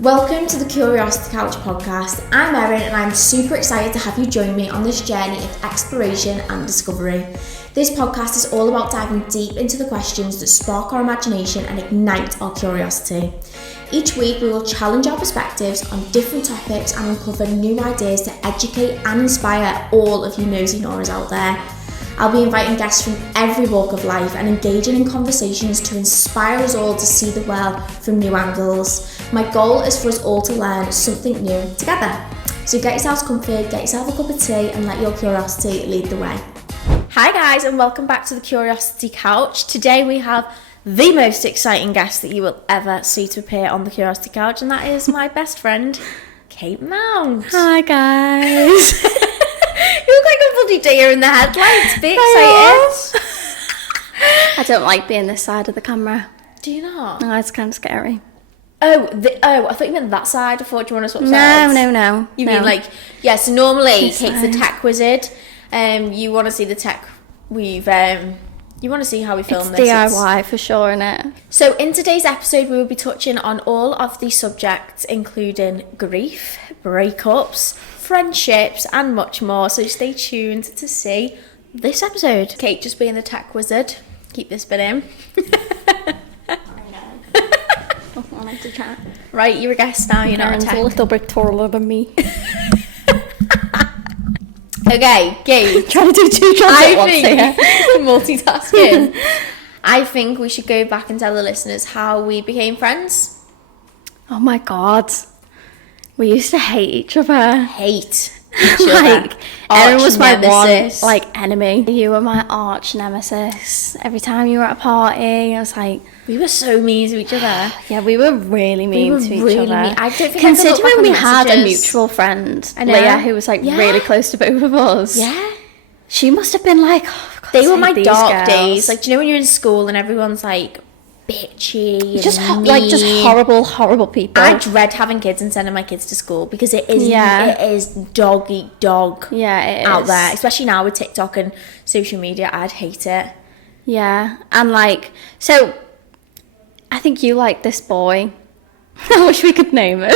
Welcome to the Curiosity Couch podcast. I'm Erin and I'm super excited to have you join me on this journey of exploration and discovery. This podcast is all about diving deep into the questions that spark our imagination and ignite our curiosity. Each week we will challenge our perspectives on different topics and uncover new ideas to educate and inspire all of you nosy Noras out there. I'll be inviting guests from every walk of life and engaging in conversations to inspire us all to see the world from new angles. My goal is for us all to learn something new together. So get yourselves comfy, get yourself a cup of tea and let your curiosity lead the way. Hi guys and welcome back to the Curiosity Couch. Today we have the most exciting guest that you will ever see to appear on the Curiosity Couch, and that is my best friend, Kate Mount. Hi guys. You look like a bloody deer in the headlights. Be excited. I don't like being this side of the camera. Do you not? No, it's kind of scary. I thought you meant that side. I thought you want to swap sides. No. You mean like, yeah, so normally This Kate's the side. tech wizard. You want to see the tech you want to see how we film It's this. DIY for sure, innit? So in today's episode, we will be touching on all of the subjects, including grief, breakups, friendships, and much more. So stay tuned to see this episode. Kate just being the tech wizard. Keep this bit in. I wanted to chat. Right, you're a guest now. You're not a Karen's tech. a little bit taller than me. Okay, Kate. Trying to do two jobs at once here. Multitasking. I think we should go back and tell the listeners how we became friends. Oh my god. We used to hate each other. Hate each other. Like, Erin was my nemesis. one, enemy. You were my arch nemesis. Every time you were at a party, I was like... We were so mean to each other. Yeah, we were really mean were to each really other. mean. I don't think I Considering could look back on we the had a messages. mutual friend, I know. Leah, who was Yeah. really close to both of us. Yeah. She must have been like, oh, for God's They were sake, my these dark girls. days. Like, do you know when you're in school and everyone's like bitchy and just mean? just horrible people. I dread having kids and sending my kids to school because it is dog eat dog Yeah, it out is. there. Especially now with TikTok and social media, I'd hate it. Yeah, and so I think you like this boy. I wish we could name him.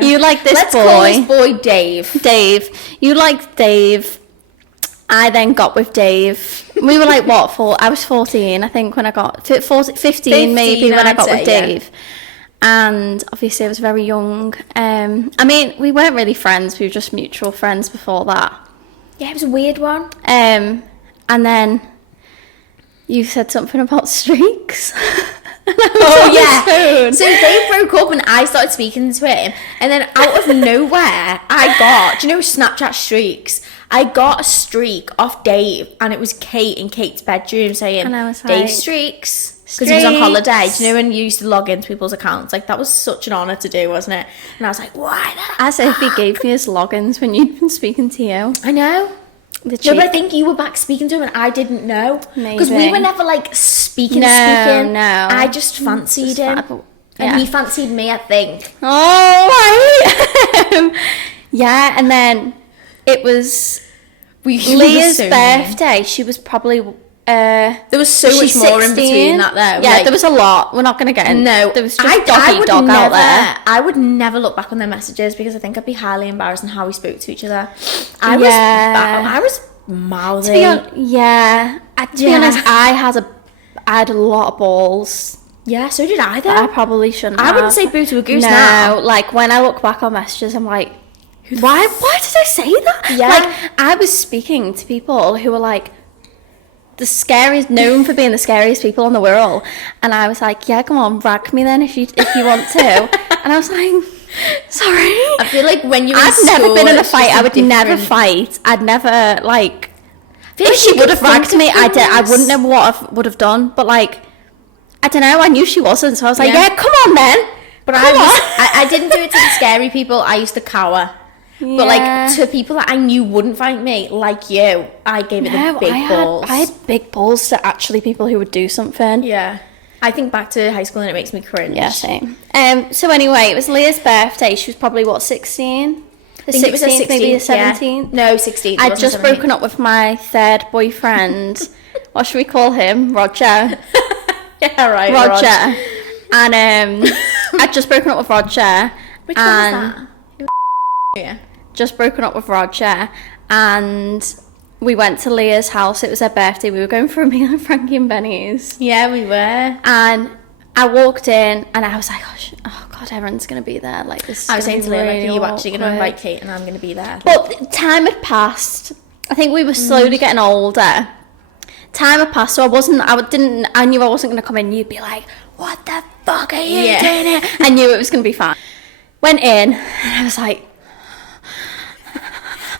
You like this Let's boy. call this boy Dave. Dave. You liked Dave. I then got with Dave. We were like, what, I was 14, I think, when I got... 15 maybe, when I got with Dave. And obviously I was very young. I mean, we weren't really friends. We were just mutual friends before that. Yeah, it was a weird one. And then you said something about streaks. Oh yeah. So they broke up and I started speaking to him, and then out of nowhere I got, do you know Snapchat streaks? I got a streak off Dave and it was Kate in Kate's bedroom saying, And I was Dave like, streaks. Because he was on Streaks. holiday. Do you know when you used to log into people's accounts? Like, that was such an honour to do, wasn't it? And I was like, why the As if he gave me his logins when you'd been speaking to you. I know. The No, cheek. but I think you were back speaking to him and I didn't know. Because we Maybe. were never like speaking. No. I just fancied him. Yeah. And he fancied me, I think. Oh, right. Yeah, and then it was We were Leah's so mean. birthday. She was probably... There was so much she's more in 16. between that though. Yeah, Like, there was a lot. We're not going to get in. no. There was just I doggy would dog never, out there. I would never look back on their messages because I think I'd be highly embarrassed in how we spoke to each other. I was mouthy. To be honest, I had a lot of balls. Yeah, so did I That I though. probably shouldn't I have. wouldn't say boo to a goose No, now. like when I look back on messages, I'm like, why did I say that? Yeah. Like, I was speaking to people who were like the scariest, known for being the scariest people in the world, and I was like, yeah, come on, rag me then if you want to. And I was like, sorry. I feel like when you're in I've school, never been in a it's fight. just I would never different- fight. I'd never like. feel If like she you would could have ragged think me, of I things. wouldn't know what I would have done. But like, I don't know. I knew she wasn't, so I was like, Yeah. yeah, come on then. But Come on. I didn't do it to the scary people. I used to cower. But Yeah. like to people that I knew wouldn't fight me, like you, I gave it the big balls. I had big balls to actually people who would do something. Yeah. I think back to high school and it makes me cringe. Yeah, same. So anyway, it was Leah's birthday. She was probably, what, 16? I think it was a 16th, maybe the 16th, yeah. 17th? No, 16th. I'd just broken up with my third boyfriend. What should we call him? Roger. Yeah, right. Roger. And I'd just broken up with Roger. Which one was that? Yeah. Just broken up with Roger, and we went to Leah's house. It was her birthday. We were going for a meal at Frankie and Bennys. Yeah, we were. And I walked in, and I was like, oh God, everyone's going to be there. Like, this is I was saying to Leah, really like, are you actually going to awkward. invite Kate and I'm going to be there? But time had passed. I think we were slowly getting older. Time had passed, so I knew I wasn't going to come in. You'd be like, what the fuck are you doing here? I knew it was going to be fine. Went in, and I was like,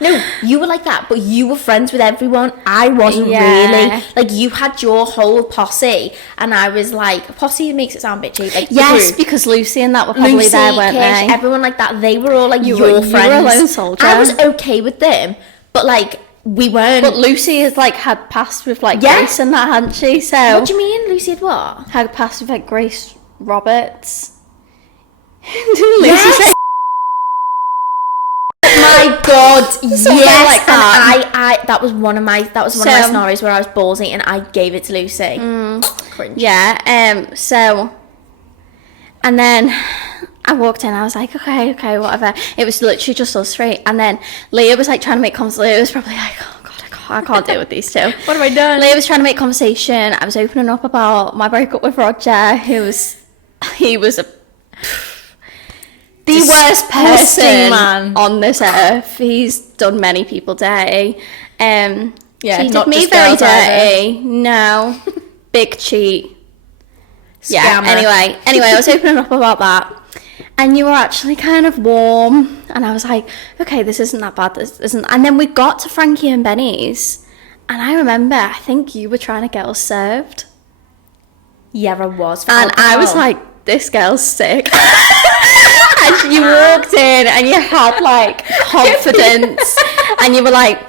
no, you were like that, but you were friends with everyone. I wasn't really. Like, you had your whole posse, and I was like, posse makes it sound bitchy. Like, yes, because Lucy and that were probably Lucy, there, weren't Kish, they? everyone like that, they were all like your friends. You were a lone soldier. I was okay with them, but like, we weren't. But Lucy has like had passed with like Grace and that, hadn't she? So what do you mean, Lucy had what? Had passed with like Grace Roberts. Didn't Lucy say? My God, yes! Like that. And I that was one of my scenarios where I was ballsy and I gave it to Lucy. Cringe. Yeah. So, and then I walked in. I was like, okay, whatever. It was literally just us three. And then Leah was like trying to make conversation. Leah was probably like, oh God, I can't deal with these two. What have I done? Leah was trying to make conversation. I was opening up about my breakup with Roger, he was the worst person on this earth. He's done many people dirty. He did me very dirty. No, big cheat. Scammer. Yeah. Anyway, I was opening up about that, and you were actually kind of warm, and I was like, okay, this isn't that bad. This isn't. And then we got to Frankie and Bennys, and I remember, I think you were trying to get us served. Yeah, I was. And I was like, this girl's sick. And you walked in and you had like confidence and you were like,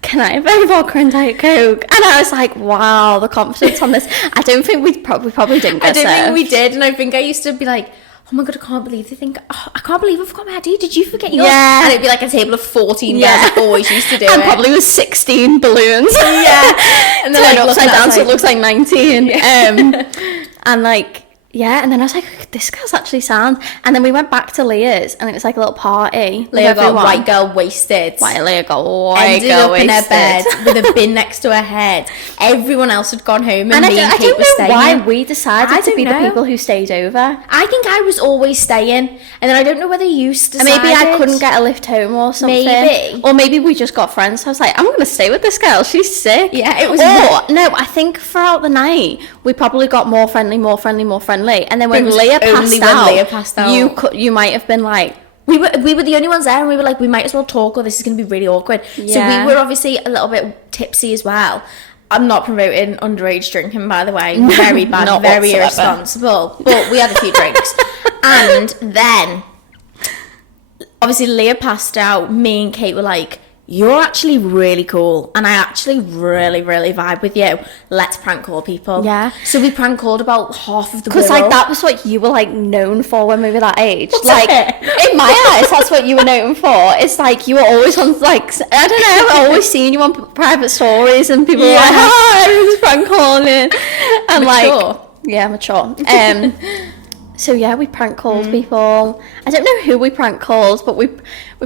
can I have a vodka and Diet Coke? And I was like, wow, the confidence on this. I don't think we probably didn't get served. I don't think we did, and I think I used to be like, oh my God, I can't believe they think, oh, I can't believe I forgot my ID. Did you forget yours? Yeah. And it'd be like a table of 14 girls that always used to do and it. probably with 16 balloons. Yeah. And then turn upside down so it looks like 19. Yeah. And like, yeah, and then I was like, this girl's actually sound. And then we went back to Leah's, and it was like a little party. Leah got white girl wasted. Leah got white Ended girl up wasted. in her bed with a bin next to her head. Everyone else had gone home, and me and I Kate were staying. I don't know why we decided to be the people who stayed over. I think I was always staying, and then I don't know whether you decided. Maybe I couldn't get a lift home or something. Maybe. Or maybe we just got friends. So I was like, I'm going to stay with this girl. She's sick. Yeah, it was. No, I think throughout the night, we probably got more friendly. And then when Leah passed out, you might have been like, we were the only ones there, and we were like, we might as well talk, or this is going to be really awkward. Yeah. So we were obviously a little bit tipsy as well. I'm not promoting underage drinking, by the way. Very bad, very irresponsible. But we had a few drinks, and then obviously Leah passed out. Me and Kate were like, you're actually really cool, and I actually really, really vibe with you. Let's prank call people. Yeah. So we prank called about half of the world. Because like that was what you were like known for when we were that age. What's like it? In my eyes, that's what you were known for. It's like you were always on like, I don't know, always seeing you on private stories, and people were like, hi, everyone's prank calling, and mature. Like, yeah, mature. So yeah, we prank called people. I don't know who we prank called, but we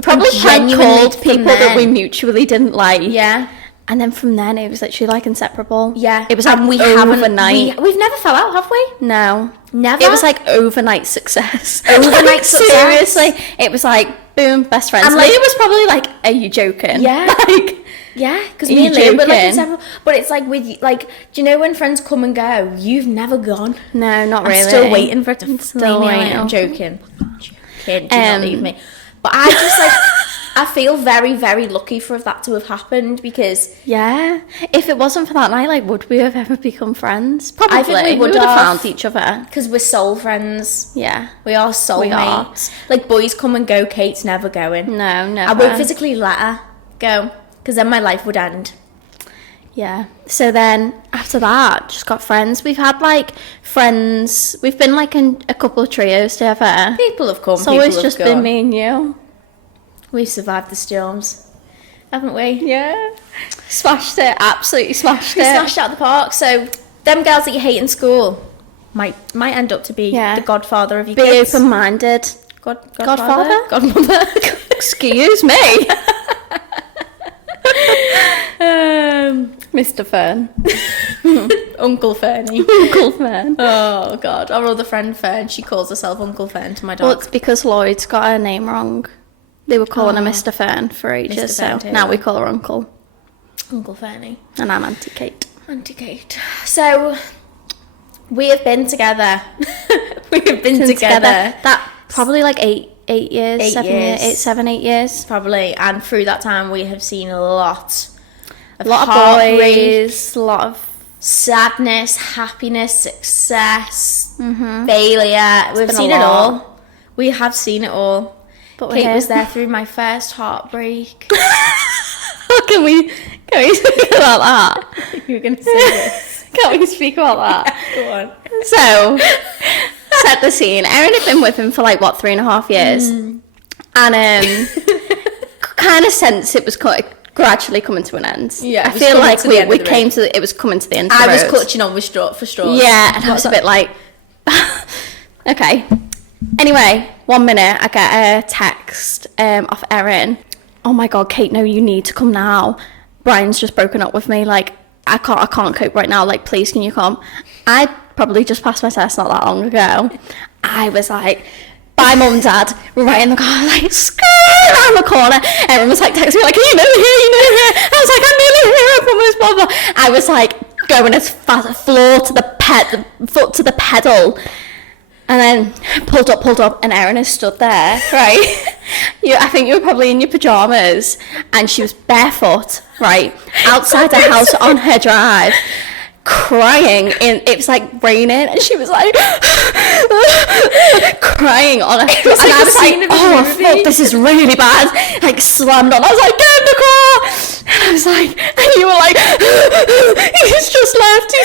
probably prank called people that we mutually didn't like. Yeah. And then from then it was literally like inseparable. Yeah. It was like we overnight. We've never fell out, have we? No. Never? It was like overnight success. Overnight success? Seriously. It was like, boom, best friends. And like, Leah was probably like, are you joking? Yeah. Like, yeah, because me and Leah were like inseparable. But it's like with, like, do you know when friends come and go, you've never gone? No, not really. I'm still waiting for it to still leave me. I'm joking. Kid, do not leave me. But I just like, I feel very, very lucky for that to have happened, because yeah, if it wasn't for that night, like, would we have ever become friends? Probably. I think we would have found each other, because we're soul friends. Yeah, we are soulmates. Like, boys come and go, Kate's never going. No, never. I won't physically let her go, because then my life would end. Yeah. So then after that, just got friends. We've had like friends. We've been like in a couple of trios together. People have come. It's always just been me and you. We've survived the storms, haven't we? Yeah. Smashed it. Absolutely smashed it. We smashed it out of the park. So them girls that you hate in school, might end up to be Yeah. the godfather of your Be kids. open-minded. Godfather? Godmother? Excuse me. Mr. Fern. Uncle Fernie. Uncle Fern. Oh, God. Our other friend Fern, she calls herself Uncle Fern to my dog. Well, it's because Lloyd's got her name wrong. They were calling her Mr. Fern for ages, Mr. Fern so too. now we call her Uncle. Uncle Fernie. And I'm Auntie Kate. Auntie Kate. So, we have been together. We have been together. That probably like 8 years, 8 years. 8 years. Probably. And through that time, we have seen a lot of A lot of heartbreak, boys, a lot of sadness, happiness, success, failure. We've been seen a it lot. all. We have seen it all. But Kate was there through my first heartbreak. Can we speak about that? You were going to say this. Can we speak about that? Go on. So, set the scene. Erin had been with him for like, what, 3.5 years? And kind of sense it was gradually coming to an end. Yeah, I feel like we came to, it was coming to the end of the I was road. clutching on with for straws. Yeah, and I was a bit like, okay. Anyway, 1 minute, I get a text off Erin. Oh my God, Kate, no, you need to come now. Brian's just broken up with me. Like, I can't cope right now. Like, please, can you come? I probably just passed my test not that long ago. I was like, bye, Mum, Dad. We're right in the car, like, scream around the corner. Everyone was like texting me, like, are you nearly here? I was like, I'm nearly here, I promise, blah, blah. I was like, going as fast, foot to the pedal. And then pulled up, and Erin has stood there, right? I think you were probably in your pajamas, and she was barefoot, right, outside the house on her drive, crying. It was like raining, and she was like crying on her. And I was like, oh fuck, this is really bad. Like slammed on. I was like, get in the car. And I was like, and you were like, he's just left.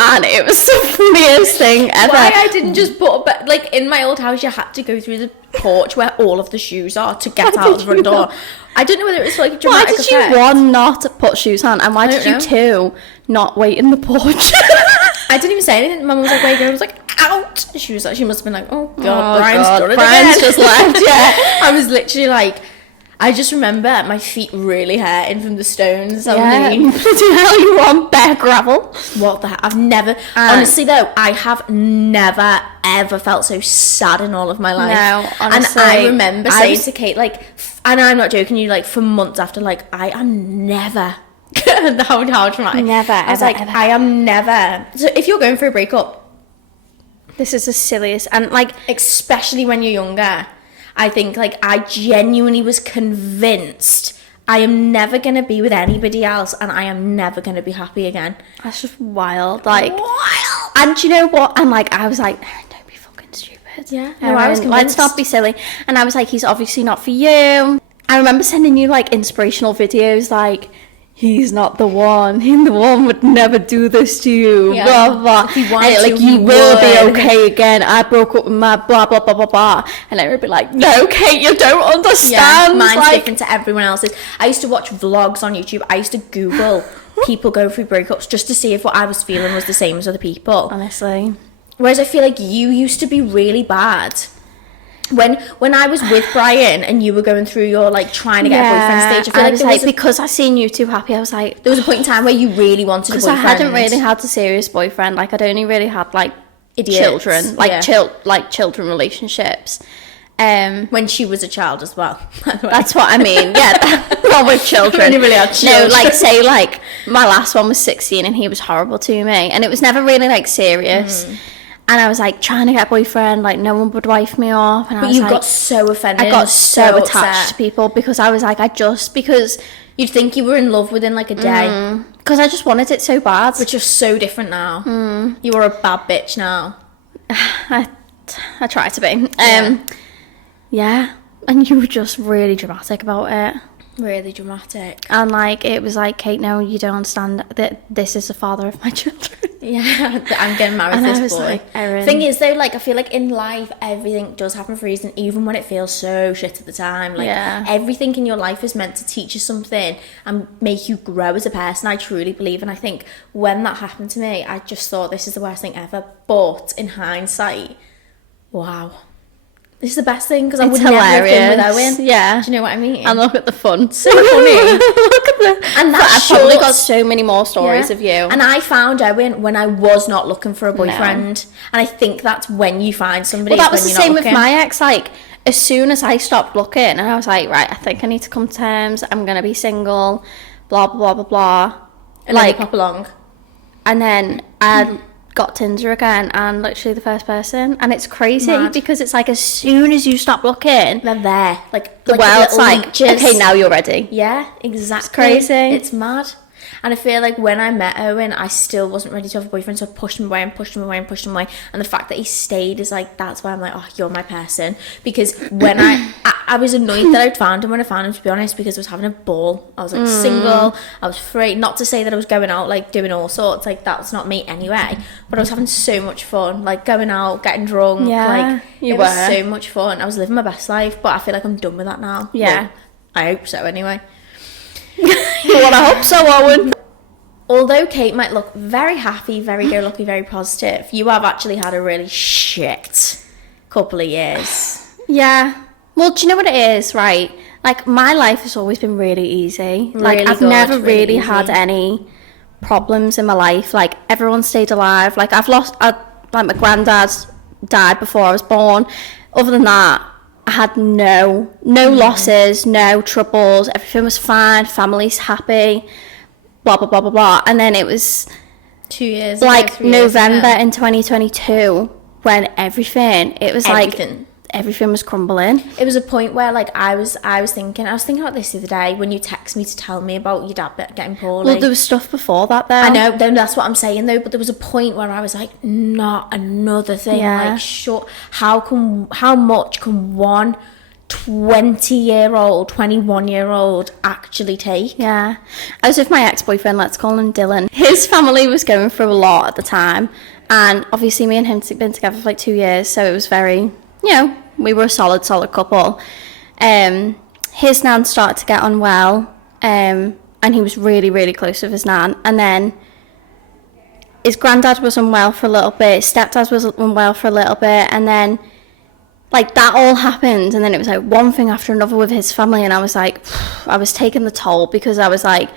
And it was the funniest thing ever. Why I didn't just put like in my old house, you had to go through the porch where all of the shoes are to get out of the front door. I don't know whether it was like a dramatic Why did effect. you, one, not put shoes on, and why did you, know. two, not wait in the porch? I didn't even say anything. Mum was like, "Wait," I was like, "Out!" She was like, she must have been like, "Oh God, Brian's just left." Yeah, I was literally like, I just remember my feet really hurting from the stones. yeah. Bloody hell, you were on bare gravel. What the heck? I've never, honestly though, I have never ever felt so sad in all of my life. No, honestly. And I remember saying to Kate, like, and I'm not joking you, like, for months after, like, I am never, how dramatic. Never, I was ever, like, ever. I am never. So if you're going through a breakup, This is the silliest, and like, especially when you're younger, I think, like, I genuinely was convinced I am never going to be with anybody else, and I am never going to be happy again. that's just wild. Like, Wild. and do you know what? And like, I was like, Erin, don't be fucking stupid. Yeah. Erin, No, I was let's convinced. not be silly. And I was like, he's obviously not for you. I remember sending you like inspirational videos, like, he's not the one. The one would never do this to you. Yeah. Blah blah. If he wanted And, like, to, you he will be would. okay again. I broke up with my blah blah blah blah blah. And I would be like, no, Kate, you don't Yeah, understand. mine's like, different to everyone else's. I used to watch vlogs on YouTube. I used to Google people go through breakups just to see if what I was feeling was the same as other people. honestly. Whereas I feel like you used to be really bad. When I was with Brian and you were going through your, like, trying to get a boyfriend stage, I feel I like was there like, was, because I seen you too happy, I was like, there was a point in time where you really wanted a because boyfriend. I hadn't really had a serious boyfriend. Like, I'd only really had like Idiots. children, like Yeah. children relationships. When she was a child as well, by the way. That's what I mean. Yeah, not with children. When you really had No, children. like, say, like, my last one was 16 and he was horrible to me, and it was never really like serious. And I was like trying to get a boyfriend, like no one would wife me off. And I But was you like, got so offended. I got so attached upset. to people because I was like, because You'd think you were in love within like a day. I just wanted it so bad. But you're so different now. You are a bad bitch now. I try to be. Yeah, and you were just really dramatic about it. Really dramatic. And like, it was like, Kate, no, you don't understand that this is the father of my children. Yeah, I'm getting married to this boy. Like, Erin. Thing is though, like I feel like in life everything does happen for a reason, even when it feels so shit at the time. Like everything in your life is meant to teach you something and make you grow as a person. I truly believe, and I think when that happened to me, I just thought this is the worst thing ever. But in hindsight, wow. This is the best thing because I would never have been with Owen. Yeah. Do you know what I mean? And look at the fun. So funny. Look at the... And I've probably got so many more stories of you. And I found Owen when I was not looking for a boyfriend. No. And I think that's when you find somebody. Well, that was the same with my ex. Like, as soon as I stopped looking, and I was like, right, I think I need to come to terms. I'm going to be single. Blah, blah, blah, blah. And like, then you pop along. And then I got Tinder again, and literally the first person, and it's crazy because it's like as soon as you stop looking, they're there. Like the world's like, leeches. Okay, now you're ready. Yeah, exactly. It's crazy. It's mad. And I feel like when I met Owen, I still wasn't ready to have a boyfriend, so I pushed him away and pushed him away and pushed him away. And the fact that he stayed is like, that's why I'm like, oh, you're my person. Because when I was annoyed that I'd found him when I found him, to be honest, because I was having a ball. I was like single, I was free. Not to say that I was going out, like doing all sorts, like that's not me anyway. But I was having so much fun, like going out, getting drunk. Yeah, like it was so much fun. I was living my best life, but I feel like I'm done with that now. Yeah. Well, I hope so anyway. Well, I hope so, Owen. Although Kate might look very happy, very go-lucky, very positive, you have actually had a really shit couple of years. Yeah. Well, do you know what it is, right? Like, my life has always been really easy. Like, I've never really had any problems in my life. Like, everyone stayed alive. Like, like, my granddad died before I was born. Other than that, I had no losses, no troubles. Everything was fine. Family's happy. Blah, blah, blah, blah, blah. And then it was 2 years like November in 2022 when everything was crumbling. It was a point where like I was thinking about this the other day when you text me to tell me about your dad getting poorly. Well, there was stuff before that though. I know, that's what I'm saying though, but there was a point where I was like, not another thing. Like, how much can one 20-year-old, 21-year-old actually take? Yeah. I was with my ex-boyfriend, let's call him Dylan. His family was going through a lot at the time, and obviously me and him had been together for like 2 years, so it was very, we were a solid couple. His nan started to get unwell, and he was really, really close with his nan, and then his granddad was unwell for a little bit, his stepdad was unwell for a little bit, and then like that all happened, and then it was like one thing after another with his family, and I was like, I was taking the toll because I was like,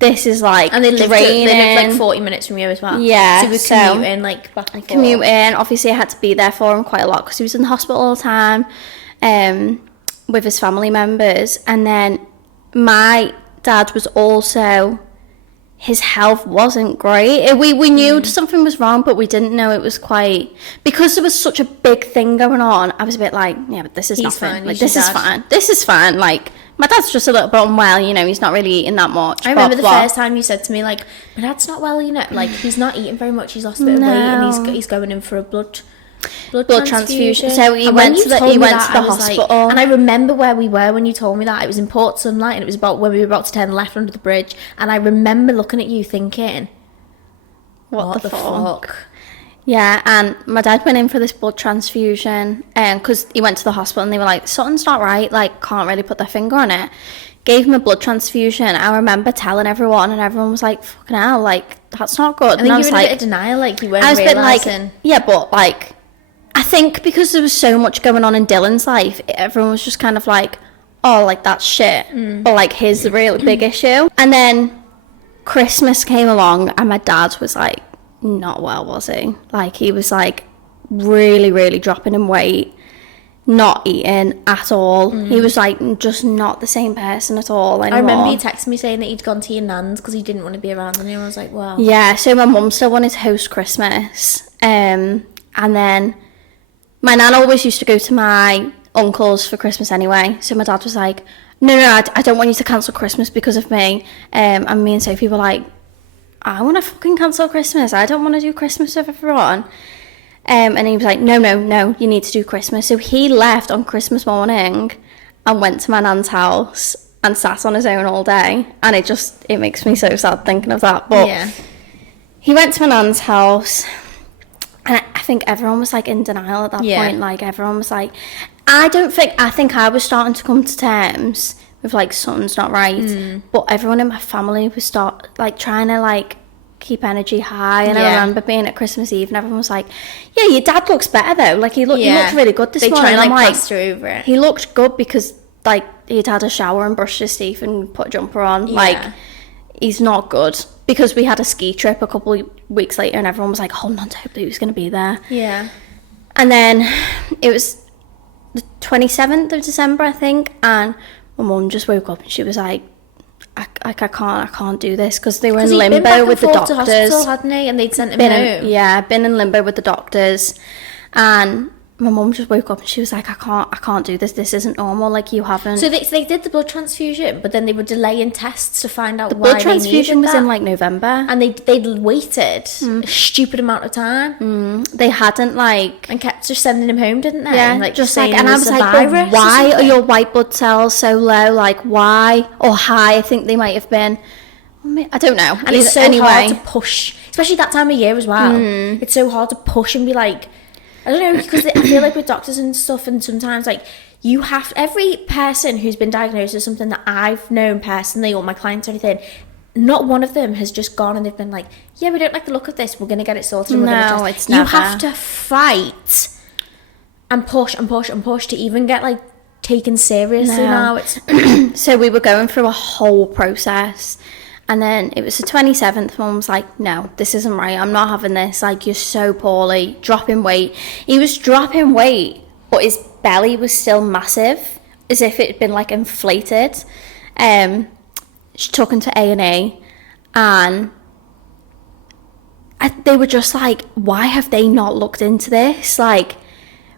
this is like, and they lived like 40 minutes from you as well. Yeah, so we were commuting like back and forth. Commuting, obviously I had to be there for him quite a lot because he was in the hospital all the time, with his family members, and then my dad was also. His health wasn't great. We knew something was wrong, but we didn't know it was quite... Because there was such a big thing going on, I was a bit like, yeah, but this is nothing. Fine. Like, this is fine. This is fine. Like, my dad's just a little bit unwell, he's not really eating that much. I remember the first time you said to me, like, my dad's not well, like, he's not eating very much, he's lost a bit of weight, and he's going in for a blood transfusion. So he went to the hospital. Like, and I remember where we were when you told me that. It was in Port Sunlight, and it was about when we were about to turn left under the bridge. And I remember looking at you thinking, what the fuck? Yeah, and my dad went in for this blood transfusion, because he went to the hospital and they were like, something's not right, like, can't really put their finger on it. Gave him a blood transfusion. I remember telling everyone, and everyone was like, fucking hell, like, that's not good. I think you were in a bit of denial, like, you weren't realising. Like, yeah, but, like, I think because there was so much going on in Dylan's life, everyone was just kind of like, oh, like, that's shit. But, like, here's the real big issue. And then Christmas came along, and my dad was, like, not well, was he? Like, he was, like, really, really dropping in weight, not eating at all. He was, like, just not the same person at all anymore. I remember you texted me saying that he'd gone to your nan's because he didn't want to be around, and I was like, wow. Yeah, so my mum still wanted to host Christmas. And then... my nan always used to go to my uncle's for Christmas anyway. So my dad was like, no, I don't want you to cancel Christmas because of me. And me and Sophie were like, I want to fucking cancel Christmas. I don't want to do Christmas with everyone. And he was like, no, you need to do Christmas. So he left on Christmas morning and went to my nan's house and sat on his own all day. And it makes me so sad thinking of that. But he went to my nan's house, and I think everyone was like in denial at that point. Like everyone was like, I think I was starting to come to terms with like something's not right, but everyone in my family was trying to like keep energy high. And I remember being at Christmas Eve and everyone was like, yeah, your dad looks better though, like he looked really good this morning. They try and like plaster over it. He looked good because like he'd had a shower and brushed his teeth and put a jumper on. Like he's not good, because we had a ski trip a couple of weeks later and everyone was like holding on to hope that he was going to be there. And then it was the 27th of December, I think, and my mum just woke up and she was like, I can't do this, because they were in limbo with the doctors. To hospital, hadn't he? And they'd sent him home. Yeah, been in limbo with the doctors, and my mum just woke up and she was like, I can't do this. This isn't normal. Like, you haven't. So they did the blood transfusion, but then they were delaying tests to find out why they needed that. The blood transfusion was in like November, and they'd waited a stupid amount of time. They hadn't like, and kept just sending him home, didn't they? Yeah, and, like, just like, and I was like, but why are your white blood cells so low? Like, why? Or high? I think they might have been. I don't know. And it's so hard to push, especially that time of year as well. It's so hard to push and be like, I don't know, because I feel like with doctors and stuff, and sometimes like you have, every person who's been diagnosed with something that I've known personally, or my clients or anything, not one of them has just gone and they've been like, yeah, we don't like the look of this, we're going to get it sorted. No, it's never. You have to fight and push and push and push to even get like taken seriously now. It's So we were going through a whole process. And then it was the 27th, Mum was like, no, this isn't right. I'm not having this. Like, you're so poorly. Dropping weight. He was dropping weight, but his belly was still massive, as if it had been, like, inflated. She took him to A&E, and they were just like, why have they not looked into this? Like,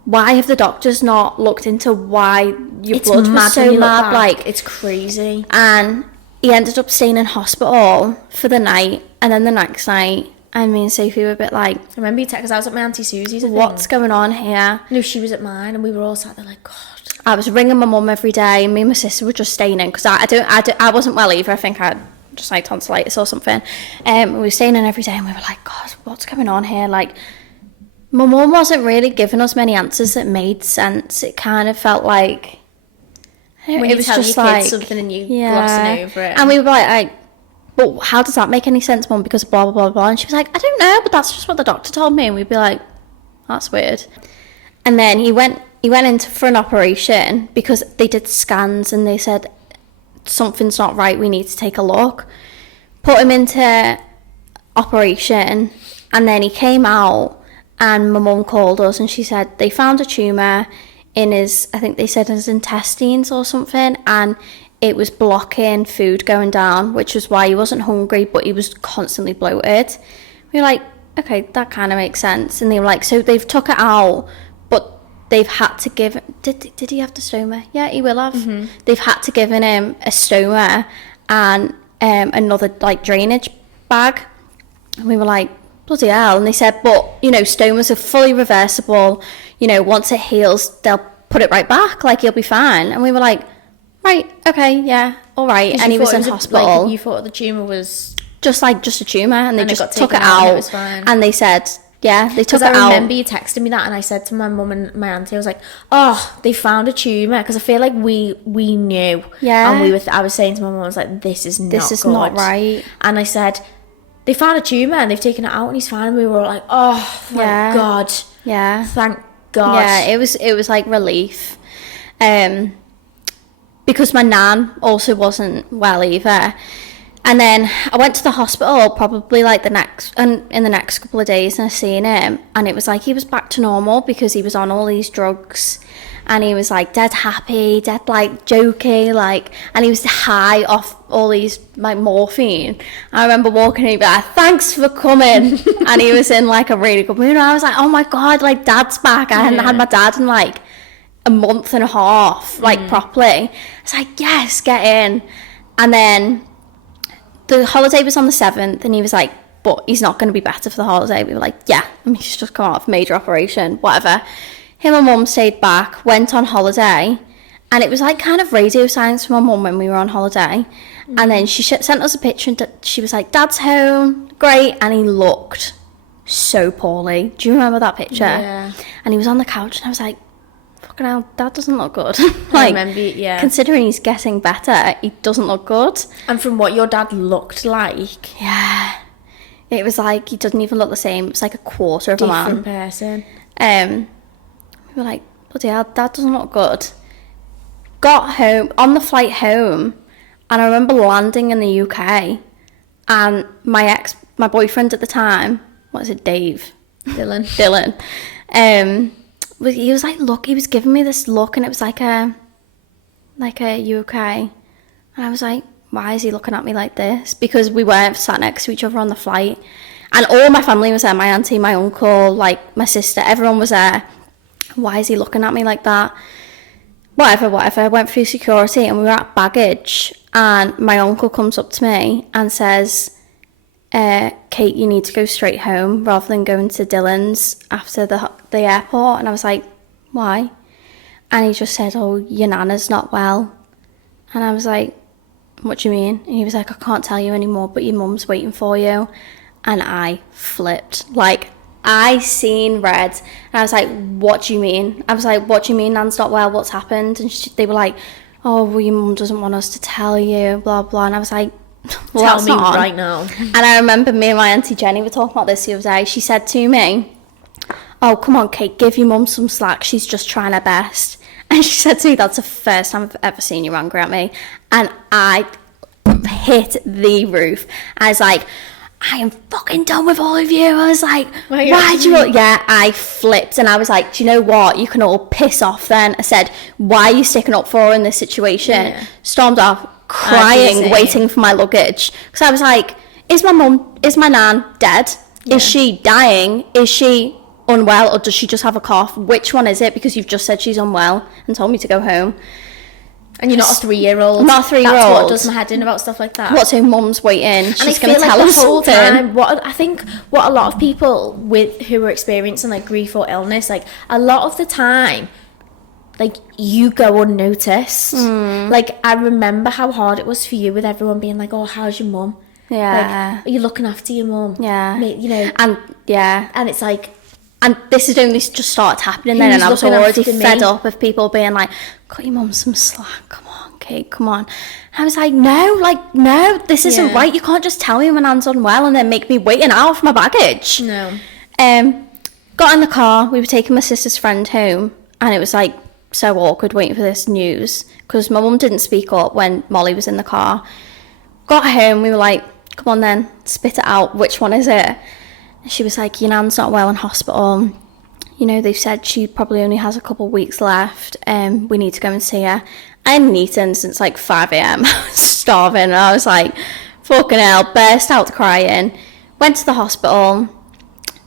why have the doctors not looked into why your blood was so mad? Like, it's crazy. And he ended up staying in hospital for the night, and then the next night, me and Sophie were a bit like, I remember you texted, because I was at my Auntie Susie's. What's going on here? No, she was at mine, and we were all sat there like, God. I was ringing my mum every day, and me and my sister were just staying in, because I wasn't well either. I think I had just like tonsillitis or something. We were staying in every day, and we were like, God, what's going on here? Like, my mum wasn't really giving us many answers that made sense. It kind of felt like, when it you was tell just your like, kids something and you glossing over it. And we were like, but how does that make any sense, Mum? Because blah, blah, blah, blah. And she was like, I don't know, but that's just what the doctor told me. And we'd be like, that's weird. And then he went in for an operation, because they did scans and they said, something's not right, we need to take a look. Put him into operation, and then he came out, and my mum called us and she said they found a tumour in his, I think they said his intestines or something, and it was blocking food going down, which was why he wasn't hungry, but he was constantly bloated. We were like, okay, that kind of makes sense. And they were like, so they've took it out, but they've had to give, did he have the stoma? Yeah, he will have. Mm-hmm. They've had to give him a stoma and another like drainage bag. And we were like, bloody hell. And they said, but, you know, stomas are fully reversible. You know, once it heals, they'll put it right back. Like, he'll be fine. And we were like, right, okay, yeah, all right. And he was in hospital. Like, you thought the tumour was... just a tumour. And they just took it out. And it was fine. And they said, yeah, they took it out. I remember you texting me that, and I said to my mum and my auntie, I was like, oh, they found a tumour. Because I feel like we knew. Yeah. And I was saying to my mum, I was like, this is not right. And I said... they found a tumour and they've taken it out and he's fine. And we were all like, oh, thank God. Yeah. Thank God. Yeah, it was like relief. Because my nan also wasn't well either. And then I went to the hospital probably like in the next couple of days, and I seen him, and it was like he was back to normal because he was on all these drugs. And he was like dead happy, dead like jokey, like, and he was high off all these like morphine. I remember walking in, he'd be like, thanks for coming. And he was in like a really good mood. And I was like, oh my God, like Dad's back. I hadn't had my dad in like a month and a half, like properly. It's like, yes, get in. And then the holiday was on the 7th, and he was like, but he's not going to be better for the holiday. We were like, yeah, I mean, he's just come out of a major operation, whatever. Him and Mum stayed back, went on holiday, and it was like kind of radio silence for my mum when we were on holiday. And then she sent us a picture and she was like, Dad's home, great. And he looked so poorly. Do you remember that picture? Yeah. And he was on the couch and I was like, fucking hell, Dad doesn't look good. I remember, yeah. Considering he's getting better, he doesn't look good. And from what your dad looked like. Yeah. It was like, he doesn't even look the same. It's like a quarter of a man. Different person. We were like, bloody hell, Dad doesn't look good. Got home, on the flight home, and I remember landing in the UK, and my boyfriend at the time, what is it, Dave? Dylan. He was like, look, he was giving me this look, and it was like a you okay? And I was like, why is he looking at me like this? Because we weren't sat next to each other on the flight, and all my family was there, my auntie, my uncle, like my sister, everyone was there. Why is he looking at me like that? Whatever. I went through security and we were at baggage, and my uncle comes up to me and says, Kate, you need to go straight home rather than going to Dylan's after the airport. And I was like, why? And he just said, oh, your nana's not well. And I was like, what do you mean? And he was like, I can't tell you anymore, but your mum's waiting for you. And I flipped. Like, I seen red, and I was like, what do you mean? I was like, what do you mean Nan's not well? What's happened? And they were like, oh, well, your mum doesn't want us to tell you, blah, blah. And I was like, well, tell me right now. And I remember me and my auntie Jenny were talking about this the other day. She said to me, oh, come on, Kate, give your mum some slack. She's just trying her best. And she said to me, that's the first time I've ever seen you angry at me. And I hit the roof. I was like, I am fucking done with all of you. I was like, why do you... Yeah, I flipped, and I was like, do you know what? You can all piss off then. I said, why are you sticking up for her in this situation? Yeah. Stormed off, crying, waiting for my luggage. Because I was like, is my nan dead? Yeah. Is she dying? Is she unwell, or does she just have a cough? Which one is it? Because you've just said she's unwell and told me to go home. And you're not a 3-year-old. Not a 3-year-old. That's what does my head in about stuff like that. What's her mum's waiting? She's going to tell us the whole something. Time, what a lot of people who are experiencing like grief or illness, like a lot of the time, like you go unnoticed. Like I remember how hard it was for you with everyone being like, oh, how's your mum? Yeah. Like, are you looking after your mum? Yeah. You know. And it's like. And this has only just started happening then, and I was already fed up of people being like, cut your mum some slack, come on, Kate, come on. And I was like, no, this isn't right. You can't just tell me my nan's unwell and then make me wait an hour for my baggage. No. Got in the car, we were taking my sister's friend home, and it was like so awkward waiting for this news, because my mum didn't speak up when Molly was in the car. Got home, we were like, come on then, spit it out, which one is it? She was like, your nan's not well in hospital. You know, they've said she probably only has a couple of weeks left. We need to go and see her. I hadn't eaten since like 5 a.m. I was starving. And I was like, fucking hell, burst out crying. Went to the hospital.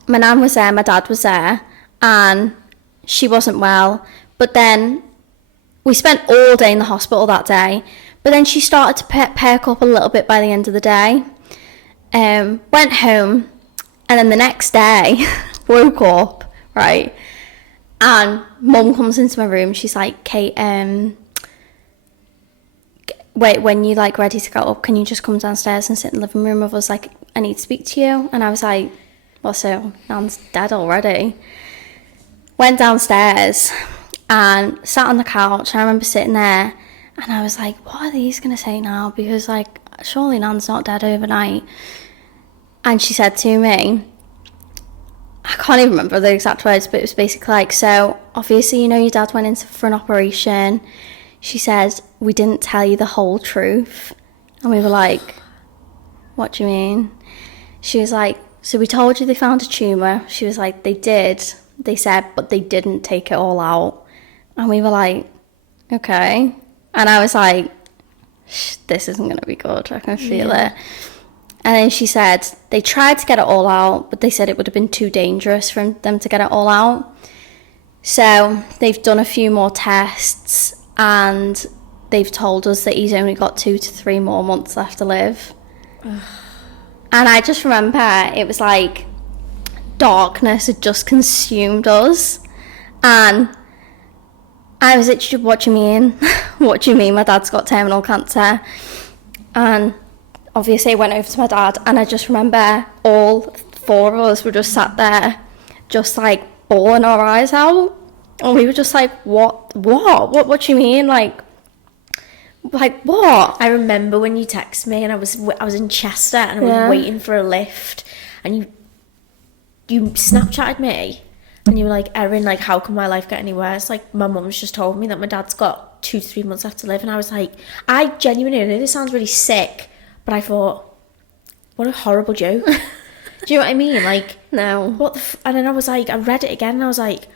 My nan was there, my dad was there. And she wasn't well. But then we spent all day in the hospital that day. But then she started to perk up a little bit by the end of the day. Went home. And then the next day, woke up, right? And mum comes into my room. She's like, Kate, wait, when you like ready to go up, can you just come downstairs and sit in the living room with us? Like, I need to speak to you. And I was like, well, so Nan's dead already. Went downstairs and sat on the couch. I remember sitting there and I was like, what are these going to say now? Because like, surely Nan's not dead overnight. And she said to me, I can't even remember the exact words, but it was basically like, so obviously, you know, your dad went in for an operation. She said, we didn't tell you the whole truth. And we were like, what do you mean? She was like, so we told you they found a tumour. She was like, they did. They said, but they didn't take it all out. And we were like, okay. And I was like, this isn't going to be good. I can feel it. And then she said, they tried to get it all out, but they said it would have been too dangerous for them to get it all out. So they've done a few more tests and they've told us that he's only got 2 to 3 more months left to live. And I just remember it was like darkness had just consumed us. And I was like, what do you mean? What do you mean my dad's got terminal cancer? And obviously I went over to my dad, and I just remember all 4 of us were just sat there, just like bawling our eyes out. And we were just like, what do you mean? Like what? I remember when you texted me, and I was in Chester, and I was waiting for a lift, and you Snapchatted me, and you were like, Erin, like, how can my life get any worse? Like, my mum's just told me that my dad's got 2 to 3 months left to live. And I was like, I genuinely, I know this sounds really sick, but I thought, what a horrible joke. Do you know what I mean? Like, No. what the and then I was like, I read it again, and I was like,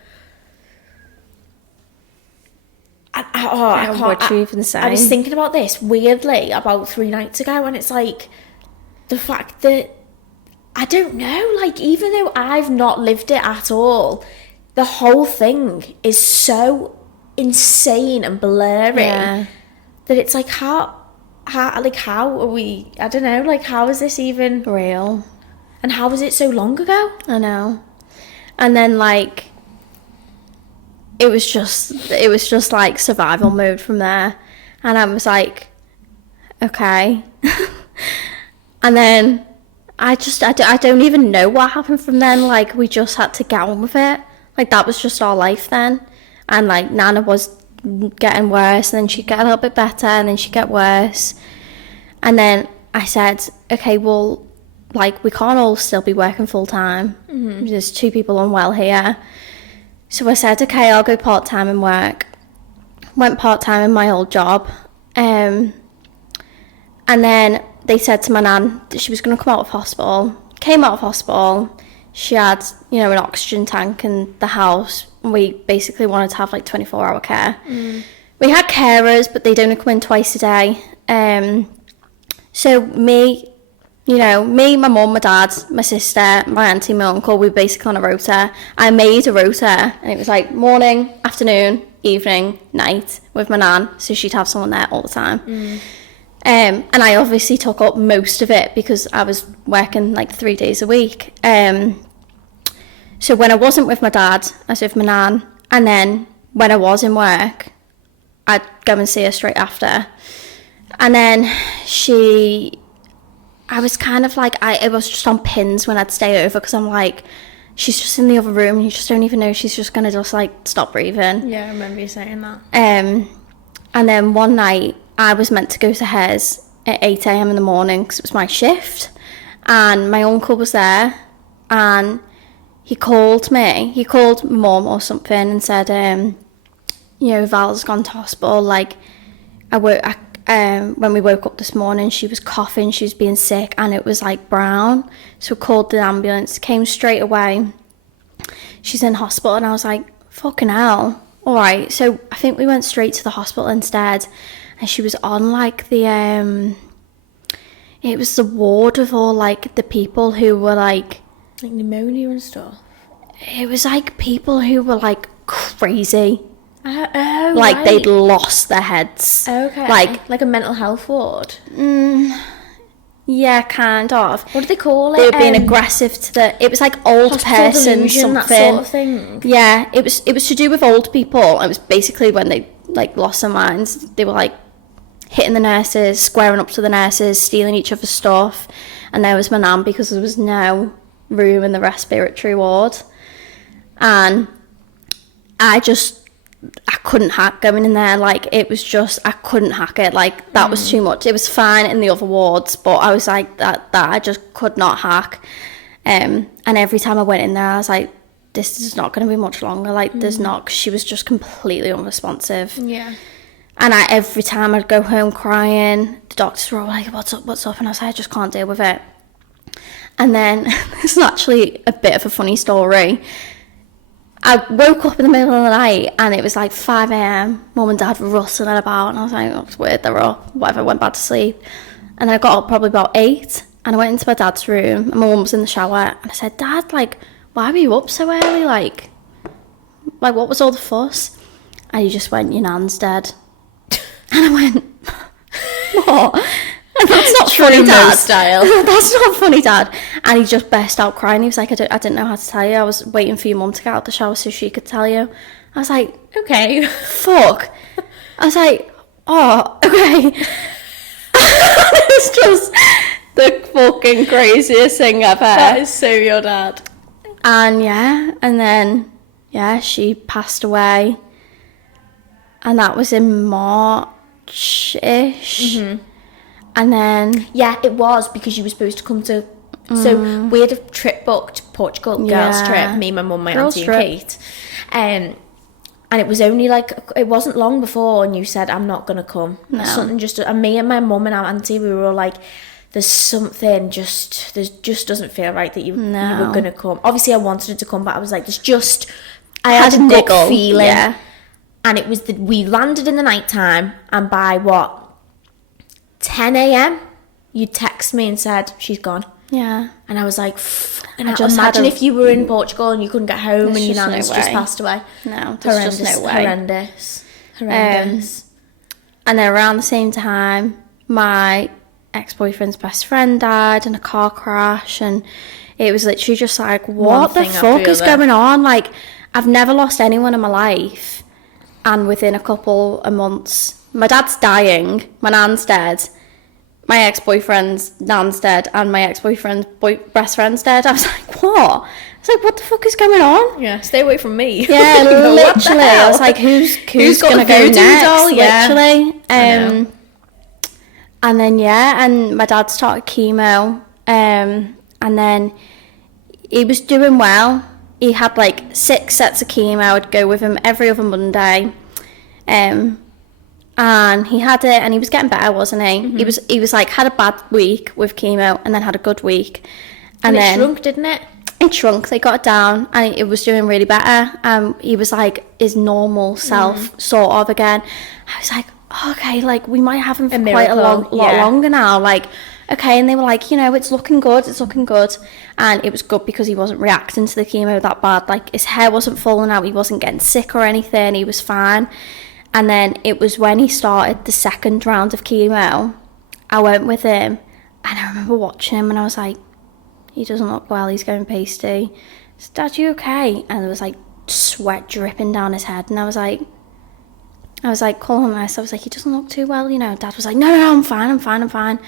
I can't. What you even say? I was thinking about this weirdly about 3 nights ago, and it's like the fact that I don't know, like, even though I've not lived it at all, the whole thing is so insane and blurry that it's like, how are we? I don't know, like, how is this even real? And how was it so long ago? I know. And then, like, it was just like survival mode from there. And I was like, okay. And then I don't even know what happened from then. Like, we just had to get on with it. Like, that was just our life then. And like, Nana was getting worse, and then she'd get a little bit better, and then she'd get worse. And then I said, okay, well, like, we can't all still be working full time. Mm-hmm. There's 2 people unwell here. So I said, okay, I'll go part-time and work. Went part-time in my old job. And then they said to my nan that she was going to come out of hospital. Came out of hospital. She had, an oxygen tank in the house. And we basically wanted to have, like, 24-hour care. We had carers, but they'd only come in twice a day. So me, my mum, my dad, my sister, my auntie, my uncle, we were basically on a rota. I made a rota, and it was like morning, afternoon, evening, night with my nan, so she'd have someone there all the time. And I obviously took up most of it because I was working like 3 days a week. So when I wasn't with my dad, I was with my nan, and then when I was in work, I'd go and see her straight after. And then I was kind of like, I was just on pins when I'd stay over, because I'm like, she's just in the other room, and you just don't even know she's just going to just like stop breathing. Yeah, I remember you saying that. And then one night I was meant to go to hers at 8 a.m. in the morning because it was my shift, and my uncle was there, and he called mum or something and said, Val's gone to hospital. Like, when we woke up this morning, she was coughing, she was being sick, and it was like brown. So we called the ambulance, came straight away. She's in hospital, and I was like, fucking hell. All right, so I think we went straight to the hospital instead, and she was on like the it was the ward of all like the people who were like pneumonia and stuff. It was like people who were like crazy. Oh, like right. They'd lost their heads. Okay. Like a mental health ward. Yeah, kind of. What do they call it? They were being aggressive to it was like old person delusion, something. That sort of thing. Yeah, it was to do with old people. It was basically when they like lost their minds. They were like hitting the nurses, squaring up to the nurses, stealing each other's stuff. And there was my nan, because there was no room in the respiratory ward. And I couldn't hack going in there. Like, it was just, I couldn't hack it. Like, that was too much. It was fine in the other wards, but I was like, that I just could not hack. And every time I went in there, I was like, this is not going to be much longer. Like, there's not, 'cause she was just completely unresponsive. Yeah. And every time I'd go home crying, the doctors were all like, what's up? And I was like, I just can't deal with it. And then, this is actually a bit of a funny story. I woke up in the middle of the night, and it was like 5 a.m. Mum and Dad were rustling about, and I was like, oh, it's weird, they're up. Whatever, went back to sleep. And then I got up probably about 8, and I went into my dad's room, and my mum was in the shower, and I said, Dad, like, why were you up so early? Like what was all the fuss? And he just went, your nan's dead. And I went, what? That's not funny, Dad. Style. That's not funny, Dad. And he just burst out crying. He was like, I didn't know how to tell you. I was waiting for your mum to get out of the shower so she could tell you. I was like, okay. Fuck. I was like, oh, okay. It's just the fucking craziest thing ever. That is so your dad. And then she passed away, and that was in March-ish. Mm-hmm. And then it was, because you were supposed to come to. So we had a trip booked, Portugal, girls trip. Me, my mum, my auntie, and Kate. And it was only it wasn't long before, and you said, I'm not gonna come. No. Something just, and me and my mum and our auntie, we were all like, there's something just doesn't feel right that you were gonna come. Obviously I wanted it to come, but I was like, I had a gut feeling. Yeah. And it was we landed in the night time, and by 10 a.m. you text me and said, she's gone. Yeah. And I was like, and I just imagine if you were in Portugal and you couldn't get home and your nan's just passed away. No, there's just no way. Horrendous. And then around the same time, my ex-boyfriend's best friend died in a car crash, and it was literally just like, what the fuck is going on? Like, I've never lost anyone in my life, and within a couple of months, my dad's dying, my nan's dead, my ex-boyfriend's nan's dead, and my ex-boyfriend's best friend's dead. I was like, what? I was like, what the fuck is going on? Yeah, stay away from me. Yeah, literally. I was like, who's gonna go next? Literally. And then and my dad started chemo, and then he was doing well. He had 6 sets of chemo. I would go with him every other Monday, and he had it, and he was getting better, wasn't he? Mm-hmm. He was had a bad week with chemo, and then had a good week, and then it shrunk, didn't it? It shrunk. They got it down, and it was doing really better. He was his normal self, sort of again. I was like, okay, we might have him for quite a lot longer now. Okay, and they were like, it's looking good, and it was good because he wasn't reacting to the chemo that bad. His hair wasn't falling out, he wasn't getting sick or anything, he was fine. And then it was when he started the second round of chemo, I went with him, and I remember watching him, and I was like, he doesn't look well, he's going pasty. I said, Dad, you okay? And there was sweat dripping down his head, and I was like, calling him. I was like, he doesn't look too well, Dad was like, no, I'm fine.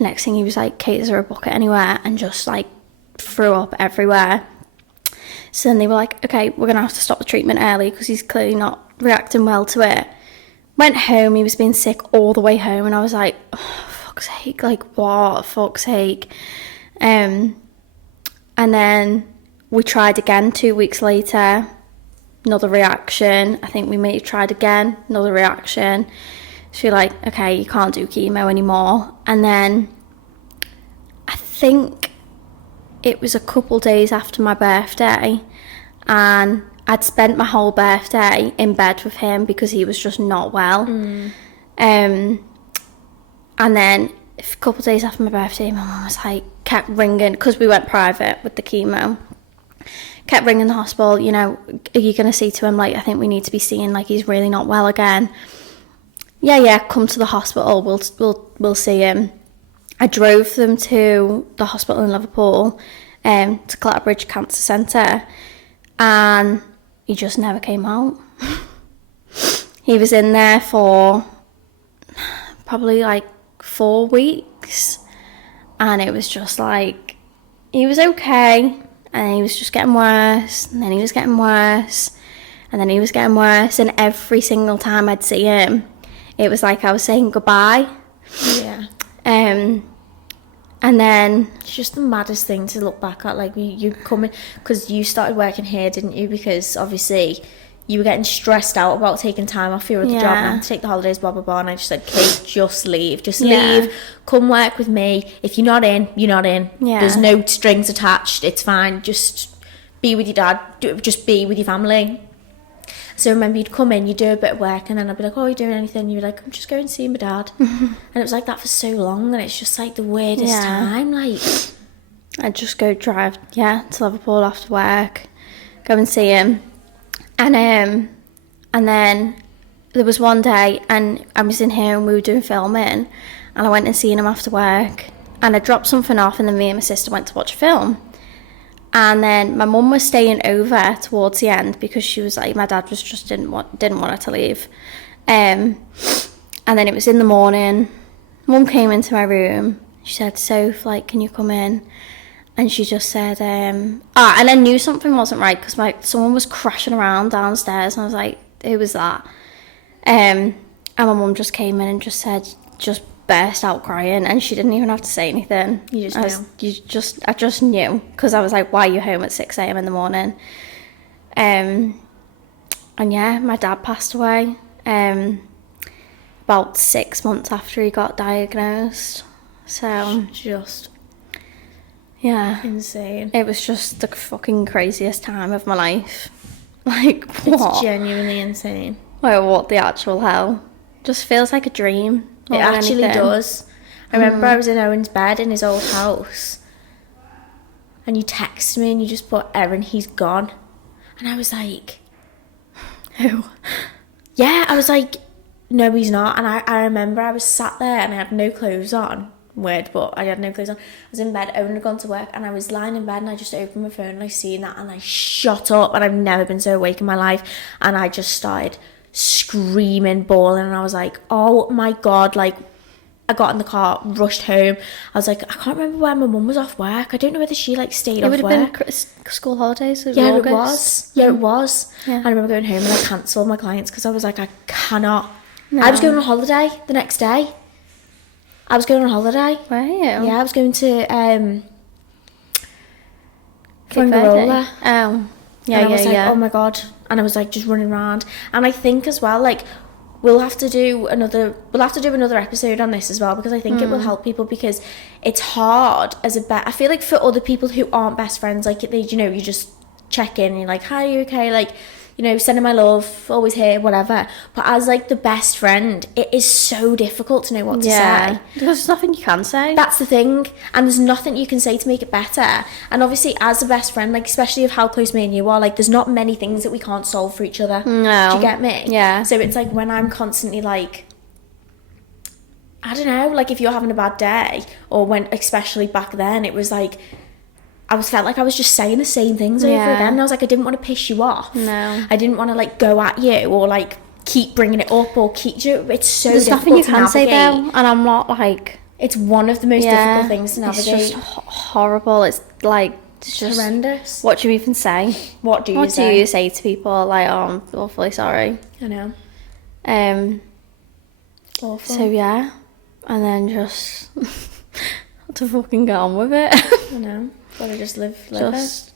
Next thing he was like, Kate, is there a bucket anywhere? And just threw up everywhere. So then they were like, okay, we're gonna have to stop the treatment early because he's clearly not reacting well to it. Went home, he was being sick all the way home, and I was like, oh, fuck's sake, what, fuck's sake. And then we tried again 2 weeks later, another reaction. I think we may have tried again, another reaction. So you're like, okay, you can't do chemo anymore. And then I think it was a couple days after my birthday, and I'd spent my whole birthday in bed with him because he was just not well. And then a couple of days after my birthday, my mum was kept ringing, because we went private with the chemo, kept ringing the hospital, are you going to see to him, I think we need to be seeing, he's really not well again. Yeah, come to the hospital, we'll see him. I drove them to the hospital in Liverpool, to Clatterbridge Cancer Centre, and he just never came out. He was in there for probably 4 weeks, and it was just he was okay, and he was just getting worse, and then he was getting worse, and then he was getting worse, and every single time I'd see him, it was I was saying goodbye. Yeah. And then it's just the maddest thing to look back at. You coming, because you started working here, didn't you? Because obviously you were getting stressed out about taking time off your other job and having to take the holidays, blah blah blah. And I just said, Kate, just leave, leave, come work with me. If you're not in, you're not in. Yeah. There's no strings attached. It's fine. Just be with your dad. Just be with your family. So I remember you'd come in, you'd do a bit of work, and then I'd be like, oh, are you doing anything? You'd be like, I'm just going to see my dad. And it was like that for so long, and it's just the weirdest time. I'd just go drive, to Liverpool after work, go and see him. And then there was one day, and I was in here, and we were doing filming, and I went and seen him after work, and I dropped something off, and then me and my sister went to watch a film. And then my mum was staying over towards the end because she was my dad was didn't want her to leave. And then it was in the morning. Mum came into my room. She said, Soph, like, can you come in? And she just said, and I knew something wasn't right because someone was crashing around downstairs, and I was like, who was that? And my mum just came in and just said, just burst out crying, and she didn't even have to say anything. You just knew. I just knew, because I was like, why are you home at 6 a.m. in the morning? And yeah, my dad passed away about 6 months after he got diagnosed. So just yeah, insane. It was just the fucking craziest time of my life. Like, what? It's genuinely insane. Like, what the actual hell? Just feels like a dream. It actually does. I remember I was in Owen's bed in his old house, and you texted me and you just put, Erin, he's gone. And I was like, who? Yeah, I was like, no, he's not. And I remember I was sat there and I had no clothes on. Weird, but I had no clothes on. I was in bed, Owen had gone to work, and I was lying in bed, and I just opened my phone and I seen that, and I shot up, and I've never been so awake in my life, and I just started screaming, bawling, and I was like, oh my God, like, I got in the car, rushed home. I was like, I can't remember when my mum was off work. I don't know whether she like stayed off work. It would have been school holidays. Yeah, August. It was. Yeah, it was. Yeah. I remember going home and I cancelled my clients because I was like, I cannot. No. I was going on holiday the next day. I was going on holiday. Were you? Yeah, I was going to Fuengirola. Oh. Yeah, and I was like, oh my God. And I was like just running around. And I think as well, like, we'll have to do another episode on this as well, because I think it will help people, because it's hard I feel like for other people who aren't best friends, like, they, you know, you just check in and you're like, hi, are you okay? Like, you know, sending my love, always here, whatever. But as like the best friend, it is so difficult to know what to say. Because there's nothing you can say. That's the thing. And there's nothing you can say to make it better. And obviously as a best friend, like, especially of how close me and you are, like, there's not many things that we can't solve for each other. No. Do you get me? Yeah. So it's like when I'm constantly like, I don't know, like if you're having a bad day, or when, especially back then, it was like, felt like I was just saying the same things over again. And I was like, I didn't want to piss you off. No. I didn't want to like go at you or like keep bringing it up or keep, you know, it's so There's difficult nothing you can say though, and I'm not like... It's one of the most difficult things to navigate. It's just horrible. It's like... It's just horrendous. What do you even say? What do you say to people? Like, oh, I'm awfully sorry. I know. Awful. So yeah. And then just... to fucking get on with it. I know. Gotta just live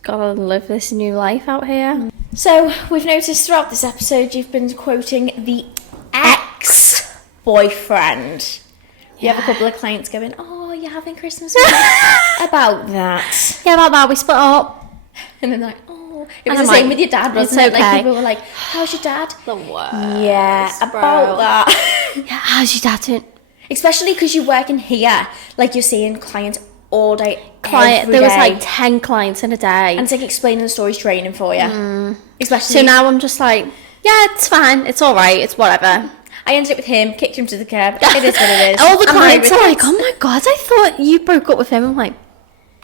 gotta live this new life out here. So we've noticed throughout this episode you've been quoting the ex-boyfriend. You have a couple of clients going, oh, you're having Christmas with me? About that. Yeah, about that, we split up. And then like, oh, it was the same with your dad, wasn't it? Like, people were like, how's your dad? The worst. Yeah, about that. Yeah, how's your dad doing? Especially because you're working here, like you're seeing clients all day, every there day. Was like 10 clients in a day. And it's like explaining the stories, training for you. Especially. So now I'm just like, yeah, it's fine, it's all right, it's whatever. I ended up with him, kicked him to the curb. It is what it is. All the clients are like, oh my God, I thought you broke up with him. I'm like,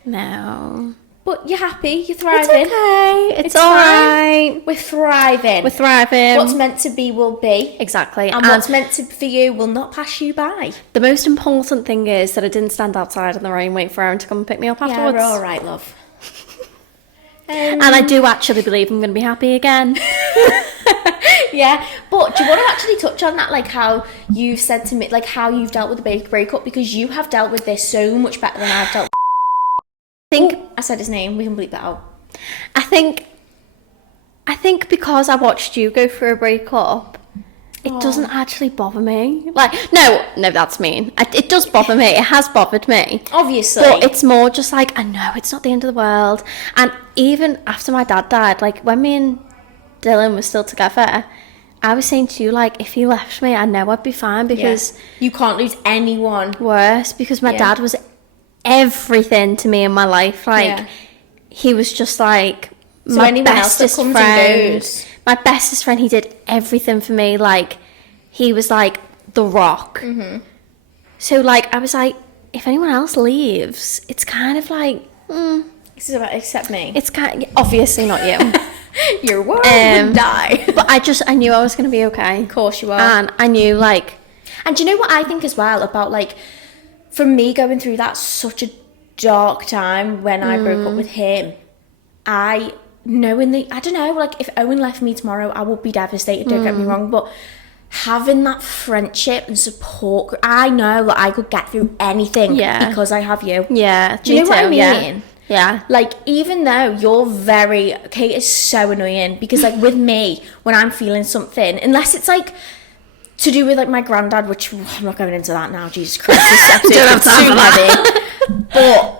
no. But you're happy, you're thriving. It's okay, it's all right. We're thriving. What's meant to be will be. Exactly. And what's meant to for you will not pass you by. The most important thing is that I didn't stand outside in the rain waiting for Aaron to come and pick me up afterwards. Yeah, we're all right, love. And I do actually believe I'm going to be happy again. Yeah, but do you want to actually touch on that, like how you've said to me, like how you've dealt with the breakup, because you have dealt with this so much better than I've dealt. I said his name, we can bleep that out. I think because I watched you go through a breakup, it doesn't actually bother me. Like, no, that's mean. It does bother me. It has bothered me. Obviously. But it's more just like, I know it's not the end of the world. And even after my dad died, like when me and Dylan were still together, I was saying to you, like, if he left me, I know I'd be fine, because... Yeah. You can't lose anyone. Worse, because my dad was everything to me in my life. Like, he was just like... So my bestest friend. And goes. My bestest friend, he did everything for me. Like, he was like the rock. Mm-hmm. So, like, I was like, if anyone else leaves, it's kind of like, This is about except me. It's kind of, obviously not you. Your world would die. But I knew I was going to be okay. Of course you are. And I knew, like... And do you know what I think as well about, like, from me going through that such a dark time when I broke up with him, I don't know, like, if Owen left me tomorrow, I would be devastated, don't get me wrong, but having that friendship and support, I know that I could get through anything because I have you. Yeah, do you know what I mean? Yeah. Like, even though Kate is so annoying, because, like, with me, when I'm feeling something, unless it's, like, to do with, like, my granddad, which I'm not going into that now, Jesus Christ, this episode Don't have time for that. But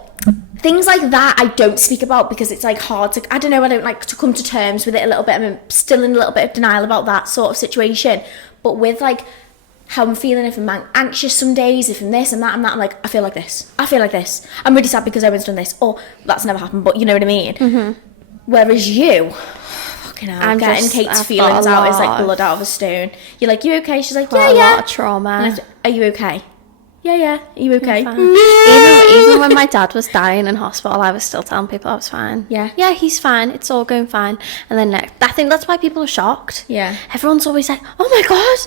things like that I don't speak about because it's, like, hard to, I don't know, I don't like to come to terms with it a little bit. I'm still in a little bit of denial about that sort of situation. But with, like, how I'm feeling, if I'm anxious some days, if I'm this and that, I'm like, I feel like this. I'm really sad because Owen's done this. Or, that's never happened, but you know what I mean? Mm-hmm. Whereas you, fucking hell, getting Kate's feelings out is like blood out of a stone. You're like, you okay? She's like, yeah. A lot of trauma. Are you okay? Yeah. Are you okay? Even when my dad was dying in hospital, I was still telling people I was fine. Yeah, he's fine. It's all going fine. And then I think that's why people are shocked. Yeah. Everyone's always like, oh my God.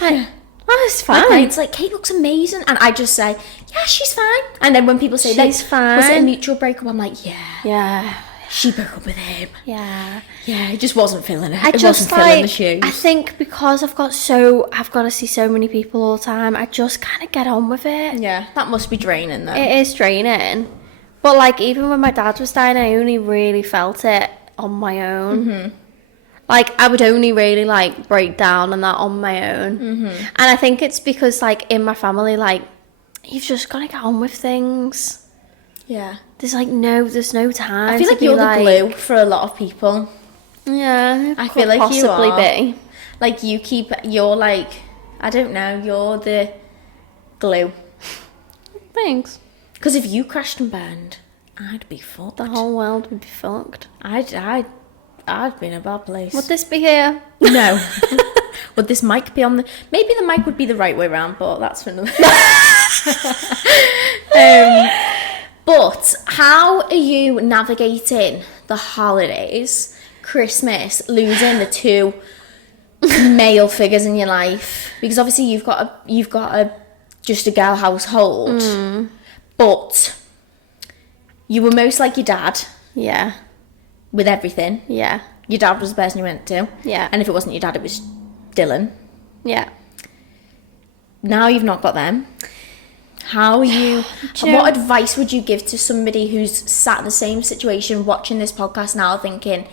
Like, oh, it's fine. It's like, Kate looks amazing. And I just say, yeah, she's fine. And then when people say, she's fine. Was it a mutual breakup? I'm like, yeah. Yeah. She broke up with him. Yeah. Yeah, it just wasn't filling it. It wasn't filling the shoes. I think because I've got to see so many people all the time, I just kind of get on with it. Yeah, that must be draining though. It is draining. But, like, even when my dad was dying, I only really felt it on my own. Mm-hmm. Like, I would only really, like, break down and that on my own. Mm-hmm. And I think it's because, like, in my family, like, you've just got to get on with things. Yeah. There's no time. I feel like you're the glue for a lot of people. Yeah, I feel like possibly you are. Be. Like, you're like, I don't know, you're the glue. Thanks. Because if you crashed and burned, I'd be fucked. The whole world would be fucked. I'd be in a bad place. Would this be here? No. Would this mic be on the... Maybe the mic would be the right way around, but that's for another... But how are you navigating the holidays, Christmas, losing the two male figures in your life? Because obviously you've got just a girl household, but you were most like your dad. Yeah. With everything. Yeah. Your dad was the person you went to. Yeah. And if it wasn't your dad, it was Dylan. Yeah. Now you've not got them. How are you... What advice would you give to somebody who's sat in the same situation, watching this podcast now, thinking,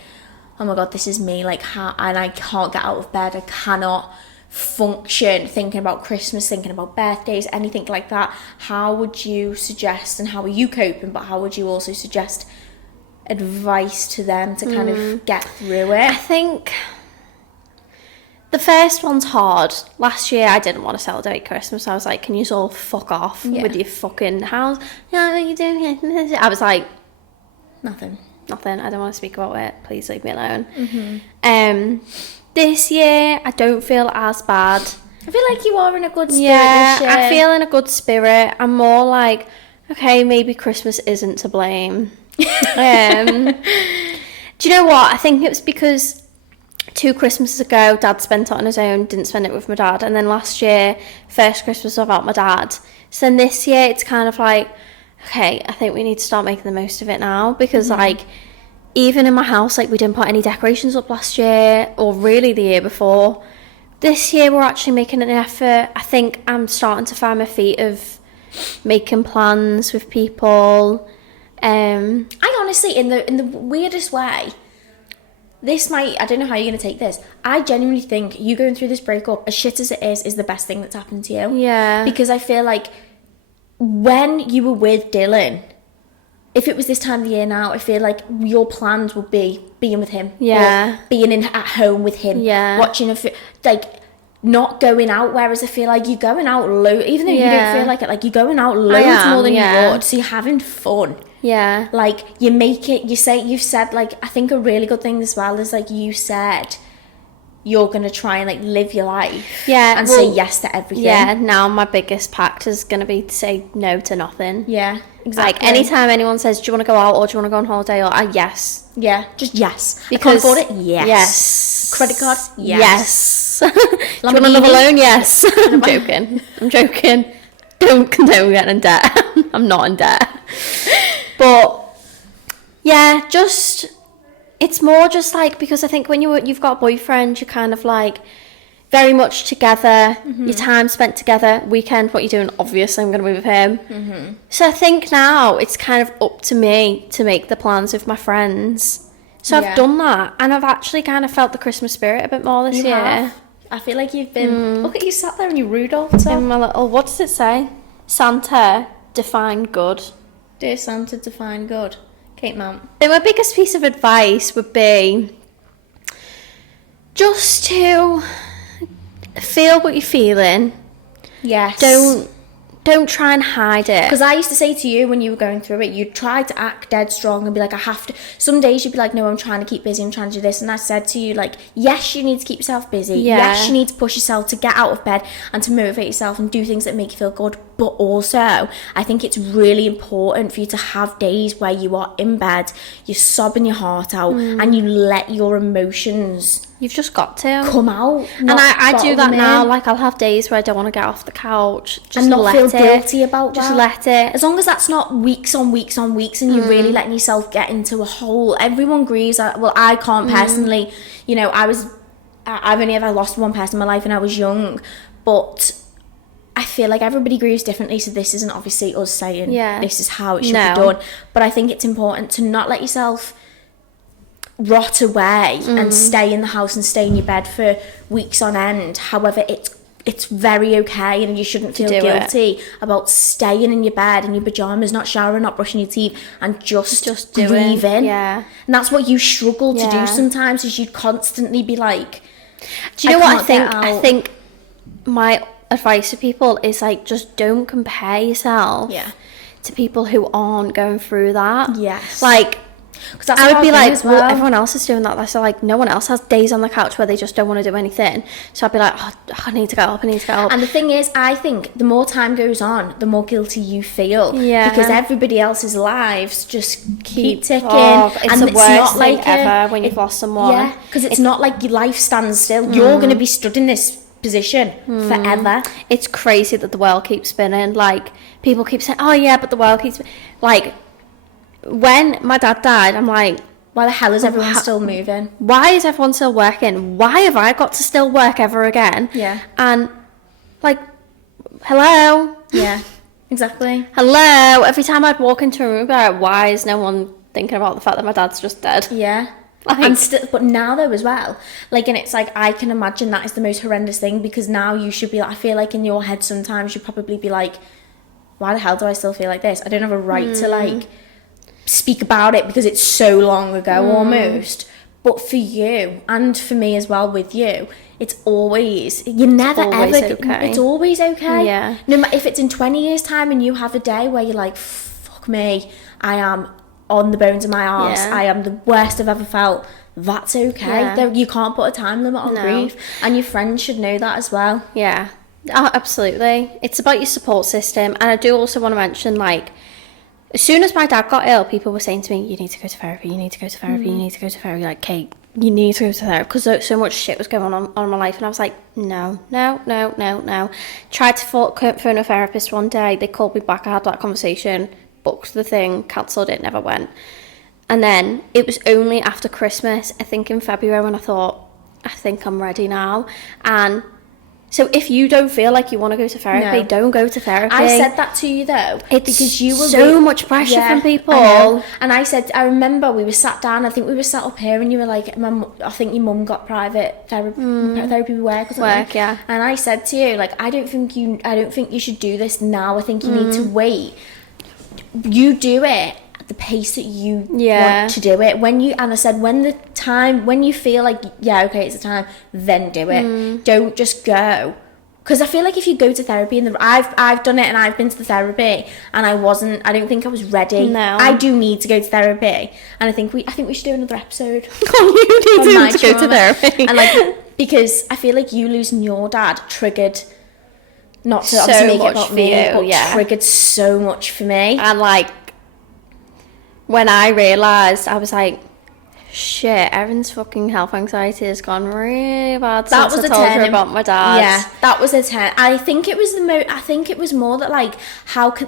oh my God, this is me, like, and I can't get out of bed, I cannot function, thinking about Christmas, thinking about birthdays, anything like that. How would you suggest, and how are you coping, but how would you also suggest advice to them to kind of get through it? I think... the first one's hard. Last year, I didn't want to celebrate Christmas. I was like, can you all fuck off with your fucking house? Yeah, what are you doing here? I was like, Nothing. I don't want to speak about it. Please leave me alone. Mm-hmm. This year, I don't feel as bad. I feel like you are in a good spirit this year. I feel in a good spirit. I'm more like, okay, maybe Christmas isn't to blame. Do you know what? I think it was because... 2 Christmases ago, Dad spent it on his own, didn't spend it with my dad. And then last year, first Christmas without my dad. So then this year, it's kind of like, okay, I think we need to start making the most of it now. Because, like, even in my house, like, we didn't put any decorations up last year, or really the year before. This year, we're actually making an effort. I think I'm starting to find my feet of making plans with people. I honestly, in the weirdest way... I don't know how you're going to take this. I genuinely think you going through this breakup, as shit as it is the best thing that's happened to you. Yeah. Because I feel like when you were with Dylan, if it was this time of the year now, I feel like your plans would be being with him. Yeah. Or being at home with him. Yeah. Watching not going out, whereas I feel like you're going out even though you don't feel like it, like you're going out loads more than you would, so you're having fun. Yeah. Like, you've said, like, I think a really good thing as well is, like, you said you're going to try and, like, live your life. Yeah. And say yes to everything. Yeah, now my biggest pact is going to be to say no to nothing. Yeah, exactly. Like, anytime anyone says, do you want to go out or do you want to go on holiday, or yes. Yeah, just yes. Because, I can't afford it? Yes. Yes. Credit card? Yes. Do you want another loan? Yes. I'm joking. don't condone getting in debt. I'm not in debt. But yeah, just, it's more just like, because I think when you've got a boyfriend, you're kind of like very much together, your time spent together. Weekend, what you're doing, obviously I'm going to be with him. So I think now it's kind of up to me to make the plans with my friends. So I've done that, and I've actually kind of felt the Christmas spirit a bit more this year. Have. I feel like you've been, look at you sat there in your Rudolph top. In my little, what does it say? Santa, define good. Dear Santa, define good. Kate Mount. So my biggest piece of advice would be just to feel what you're feeling. Yes. Don't try and hide it. Because I used to say to you when you were going through it, you'd try to act dead strong and be like, I have to. Some days you'd be like, no, I'm trying to keep busy, I'm trying to do this. And I said to you, like, yes, you need to keep yourself busy. Yeah. Yes, you need to push yourself to get out of bed and to motivate yourself and do things that make you feel good. But also, I think it's really important for you to have days where you are in bed, you're sobbing your heart out, and you let your emotions... You've just got to come out. And I do that now. Like, I'll have days where I don't want to get off the couch. Just and not let feel it. guilty about just that. Let it. As long as that's not weeks on weeks on weeks and you're really letting yourself get into a hole. Everyone grieves. Well, I can't personally. You know, I've only ever lost one person in my life and I was young. But I feel like everybody grieves differently. So this isn't obviously us saying this is how it should be done. But I think it's important to not let yourself rot away and stay in the house and stay in your bed for weeks on end. However, it's very okay, and you shouldn't feel guilty about staying in your bed in your pajamas, not showering, not brushing your teeth, and just grieving. Yeah. And that's what you struggle to do sometimes, is you'd constantly be like, do you know what I think? I think my advice to people is like, just don't compare yourself to people who aren't going through that. Yes. Like, because I would be like, well, everyone else is doing that. So like, no one else has days on the couch where they just don't want to do anything. So I'd be like, oh, I need to get up. And the thing is, I think the more time goes on, the more guilty you feel. Yeah. Because everybody else's lives just keep ticking. It's and the it's worst not thing like ever when you've lost someone. Yeah, because it's not like your life stands still. You're going to be stood in this position forever. It's crazy that the world keeps spinning. Like, people keep saying, oh yeah, but the world keeps like, when my dad died, I'm like, why the hell is everyone still moving? Why is everyone still working? Why have I got to still work ever again? Yeah. And like, hello? Yeah, exactly. Hello? Every time I'd walk into a room, I'd be like, why is no one thinking about the fact that my dad's just dead? Yeah. Like, but now though as well, like, and it's like, I can imagine that is the most horrendous thing, because now you should be like, I feel like in your head sometimes you'd probably be like, why the hell do I still feel like this? I don't have a right to like speak about it because it's so long ago almost. But for you and for me as well with you, it's always, it's always okay. Yeah. No matter if it's in 20 years time and you have a day where you're like, fuck me, I am on the bones of my arse, I am the worst I've ever felt, that's okay. You can't put a time limit on grief, and your friends should know that as well. Yeah. Oh, absolutely. It's about your support system. And I do also want to mention, like, as soon as my dad got ill, people were saying to me, you need to go to therapy, you need to go to therapy, you need to go to therapy. Like, Kate, you need to go to therapy. Because so much shit was going on in my life. And I was like, no. Tried to phone a therapist one day. They called me back. I had that conversation, booked the thing, cancelled it, never went. And then it was only after Christmas, I think in February, when I thought, I think I'm ready now. And so if you don't feel like you want to go to therapy, don't go to therapy. I said that to you though, because you were so much pressure from people. And I remember we were sat down, I think we were sat up here, and you were like, I think your mum got private therapy with work or something. Yeah. And I said to you, like, I don't think you should do this now. I think you need to wait. You do it the pace that you want to do it. And I said, when you feel like, okay, it's the time, then do it. Don't just go. Because I feel like if you go to therapy, and I've done it, and I've been to the therapy, and I don't think I was ready. No. I do need to go to therapy, and I think we should do another episode. You need to go to therapy. And like, because I feel like you losing your dad triggered, not to so obviously make it much about for me, you, but triggered so much for me. And like, when I realised, I was like, Shit, Erin's fucking health anxiety has gone really bad That since was I told her turning about my dad. Yeah, that was a 10. I think it was I think it was more that, like,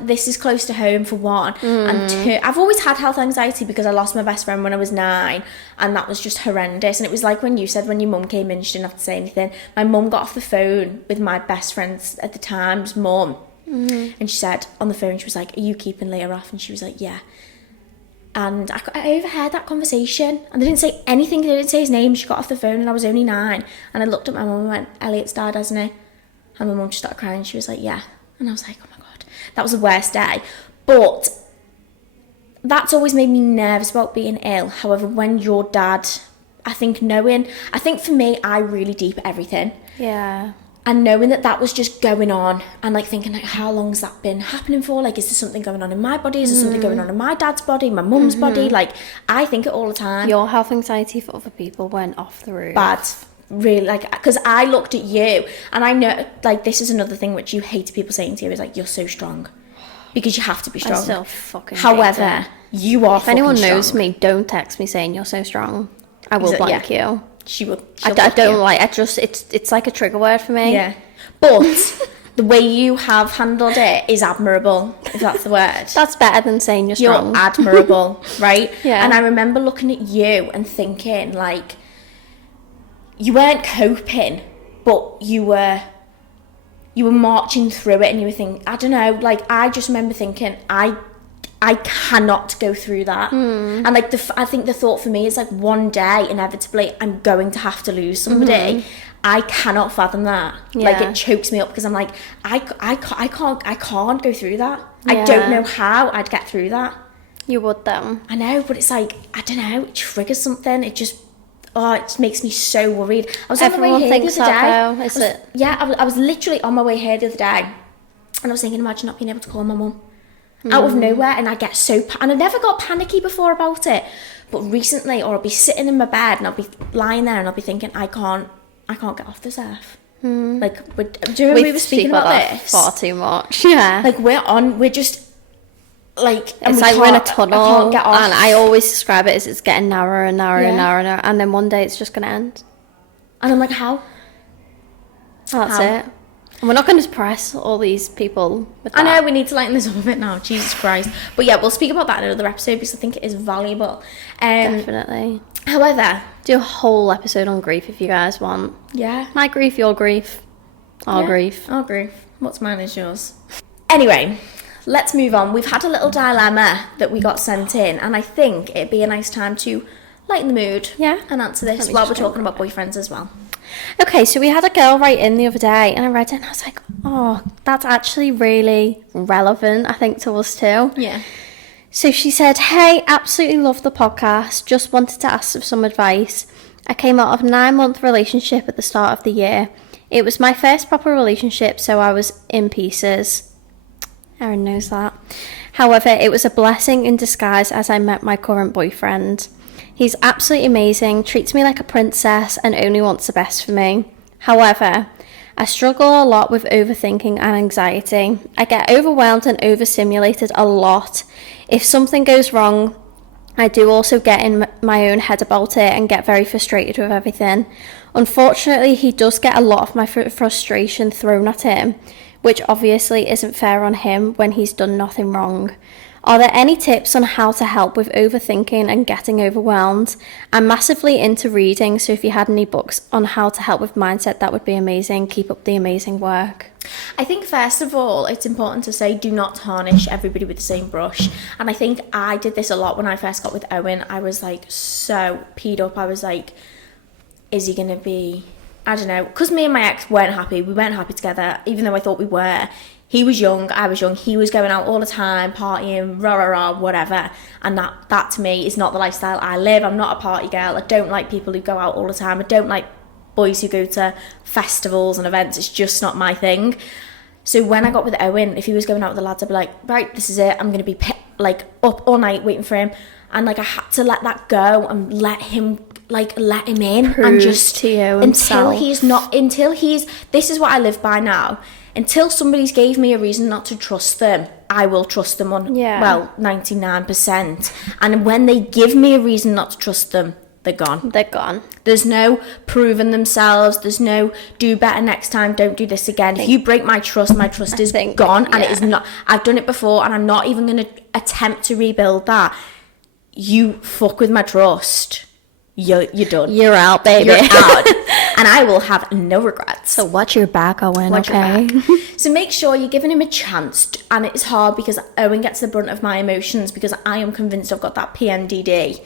this is close to home, for one, and two, I've always had health anxiety because I lost my best friend when I was 9, and that was just horrendous. And it was like when you said, when your mum came in, she didn't have to say anything. My mum got off the phone with my best friend's at the time's mum, and she said on the phone, she was like, "Are you keeping Leah off?" And she was like, "Yeah." And I overheard that conversation, and they didn't say anything. They didn't say his name. She got off the phone, and I was only 9. And I looked at my mum and went, "Elliot's died, hasn't he?" And my mum just started crying. She was like, "Yeah." And I was like, "Oh my God." That was the worst day. But that's always made me nervous about being ill. However, when your dad, I think for me, I really deep at everything. Yeah. And knowing that was just going on, and like thinking, like, how long has that been happening for? Like, is there something going on in my body? Is there something going on in my dad's body, my mum's body? Like, I think it all the time. Your health anxiety for other people went off the roof. Bad. Really, like, because I looked at you, and I know, like, this is another thing which you hate people saying to you, is like, "You're so strong," because you have to be strong. I still fucking However, hate it. you are. If anyone strong. knows me, don't text me saying you're so strong. I will blank you. She will. I don't like. It's like a trigger word for me. Yeah. But the way you have handled it is admirable, if that's the word. That's better than saying you're strong. You're admirable, right? Yeah. And I remember looking at you and thinking, like, you weren't coping, but you were marching through it, and you were thinking, I don't know, like, I just remember thinking, I cannot go through that. And like, I think the thought for me is, like, one day inevitably I'm going to have to lose somebody. I cannot fathom that. Yeah. Like, it chokes me up, because I'm like, I can't go through that. Yeah. I don't know how I'd get through that. You would though. I know, but it's like, I don't know, it triggers something. It just makes me so worried. I was on the way here the other day. Is it? Yeah, I was literally on my way here the other day, and I was thinking, imagine not being able to call my mum out of nowhere. And I get so and I never got panicky before about it, but recently, or I'll be sitting in my bed and I'll be lying there and I'll be thinking, I can't get off this earth. Like, do you remember we were speaking about this far too much? Yeah. Like, we're just like, it's like we're in a tunnel, I can't get off. and I always describe it as it's getting narrower and narrower and narrower and narrower, and then one day it's just going to end. And I'm like, how? That's it. And we're not going to depress all these people with that. I know, we need to lighten this up a bit now, Jesus Christ. But yeah, we'll speak about that in another episode, because I think it is valuable. Definitely. However, do a whole episode on grief if you guys want. Yeah. My grief, your grief. Our grief. Our grief. What's mine is yours. Anyway, let's move on. We've had a little dilemma that we got sent in, and I think it'd be a nice time to lighten the mood. Yeah. And answer this while we're talking about boyfriends as well. Okay, so we had a girl write in the other day, and I read it and I was like, oh, that's actually really relevant, I think, to us too. Yeah. So she said, hey, absolutely love the podcast. Just wanted to ask for some advice. I came out of a 9-month relationship at the start of the year. It was my first proper relationship, so I was in pieces. Erin knows that. However, it was a blessing in disguise as I met my current boyfriend. He's absolutely amazing, treats me like a princess, and only wants the best for me. However, I struggle a lot with overthinking and anxiety. I get overwhelmed and overstimulated a lot. If something goes wrong, I do also get in my own head about it and get very frustrated with everything. Unfortunately, he does get a lot of my frustration thrown at him, which obviously isn't fair on him when he's done nothing wrong. Are there any tips on how to help with overthinking and getting overwhelmed? I'm massively into reading, so if you had any books on how to help with mindset, that would be amazing. Keep up the amazing work. I think, first of all, it's important to say, do not tarnish everybody with the same brush. And I think I did this a lot when I first got with Owen. I was like so peed up. I was like, is he going to be, I don't know, because me and my ex weren't happy. We weren't happy together, even though I thought we were. He was young, I was young, he was going out all the time, partying, whatever. And that to me is not the lifestyle I live. I'm not a party girl. I don't like people who go out all the time. I don't like boys who go to festivals and events. It's just not my thing. So when I got with Owen, if he was going out with the lads, I'd be like, right, this is it. I'm going to be up all night waiting for him. And like, I had to let that go and let him in. Prove and just to you until himself. This is what I live by now. Until somebody's gave me a reason not to trust them, I will trust them on, 99%. And when they give me a reason not to trust them, they're gone. They're gone. There's no proving themselves. There's no do better next time, don't do this again. If you break my trust is gone. And it is not. I've done it before, and I'm not even going to attempt to rebuild that. You fuck with my trust, you're done. You're out, baby. You're out. And I will have no regrets. So watch your back, Owen, okay? So make sure you're giving him a chance. And it's hard because Owen gets the brunt of my emotions because I am convinced I've got that PMDD.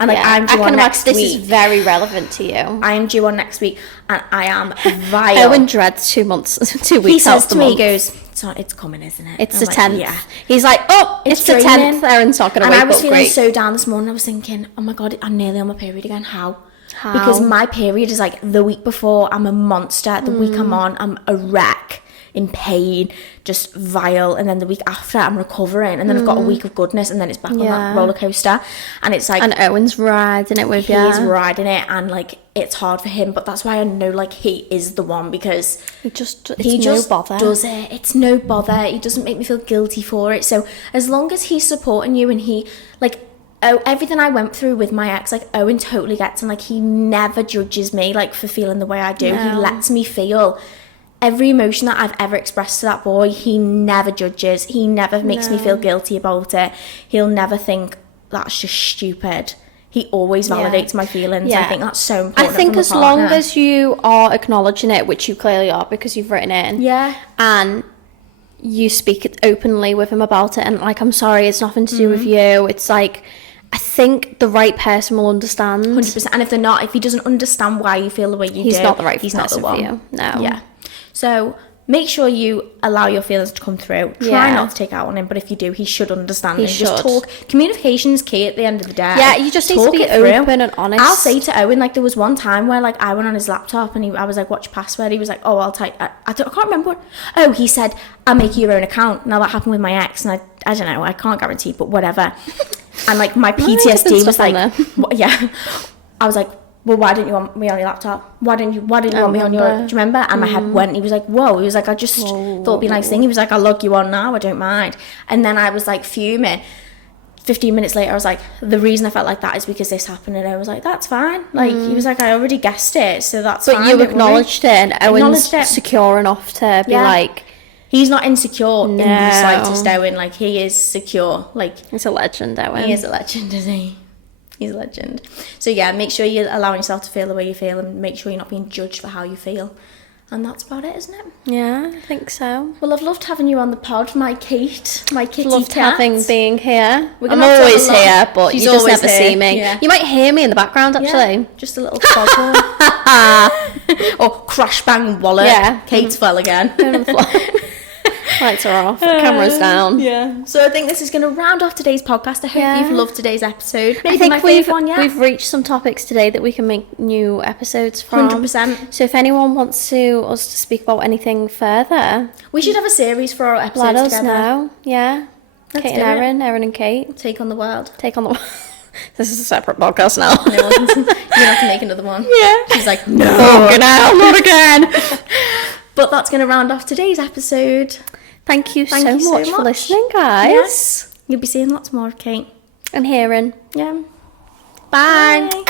And I'm due on next week. This is very relevant to you. I am due on next week, and I am vile. Owen dreads 2 months, 2 weeks. He says to me, he goes, it's coming, isn't it? It's the 10th. Yeah. He's like, it's the 10th. Erin's not going to wake up. And I was feeling so down this morning. I was thinking, oh my God, I'm nearly on my period again. How? Because my period is like the week before, I'm a monster. The week I'm on, I'm a wreck. In pain, just vile, and then the week after I'm recovering, and then I've got a week of goodness, and then it's back on that roller coaster, and it's like, and Owen's riding it with you. He's riding it, and like it's hard for him, but that's why I know like he is the one, because he just no bother. Does it? It's no bother. He doesn't make me feel guilty for it. So as long as he's supporting you, and he like. Everything I went through with my ex, like Owen totally gets, and like he never judges me like for feeling the way I do. He lets me feel every emotion that I've ever expressed to that boy. He never judges. He never makes me feel guilty about it. He'll never think that's just stupid. He always validates my feelings. Yeah. I think that's so important. I think as long as you are acknowledging it, which you clearly are because you've written it in, and you speak openly with him about it, and like, I'm sorry, it's nothing to do with you. It's like, I think the right person will understand. 100%. And if he doesn't understand why you feel the way you do, he's not the right he's person not the one for you. No. Yeah. So make sure you allow your feelings to come through. Try not to take out on him, but if you do, he should understand. He should. Just talk. Communication is key at the end of the day. Yeah, you just need to be open and honest. I'll say to Owen, like, there was one time where like I went on his laptop and I was like, what's your password? He was like, oh, I'll type. I can't remember what. Oh, he said, I'll make you your own account. Now that happened with my ex, and I don't know, I can't guarantee, but whatever. And like my PTSD was like, I was like, well, why didn't you want me on your laptop? Why didn't you want me on your, do you remember? And my head went, he was like, whoa. He was like, I just thought it'd be a nice thing. He was like, I'll log you on now, I don't mind. And then I was like fuming. 15 minutes later, I was like, the reason I felt like that is because this happened. And I was like, that's fine. Like, he was like, I already guessed it, so that's fine. But you acknowledged it, and Owen's secure enough to be like... He's not insecure in the slightest, Owen. Like, he is secure. Like, he's a legend, Owen. He is a legend, isn't he? He's a legend. So yeah, make sure you're allowing yourself to feel the way you feel, and make sure you're not being judged for how you feel. And that's about it, isn't it? Yeah, I think so. Well, I've loved having you on the pod, my Kate, my kitty loved cat. Being here. I'm always here, but you just never see me. Yeah. You might hear me in the background, actually. Yeah, just a little foghorn. Or crash bang wallet. Yeah. Kate's fell again. Lights are off, the camera's down. Yeah. So I think this is going to round off today's podcast. I hope you've loved today's episode. Maybe I think we've reached some topics today that we can make new episodes from. 100%. So if anyone wants us to speak about anything further, we should have a series for our episodes let us together. know. Yeah. Let's Kate and Erin and Kate. Take on the world. Take on the world. This is a separate podcast now. No, you're going to have to make another one. Yeah. She's like, no. Fucking hell, not again. But that's going to round off today's episode. Thank you so much for listening, guys. Yes. You'll be seeing lots more of Kate. And hearing. Yeah. Bye.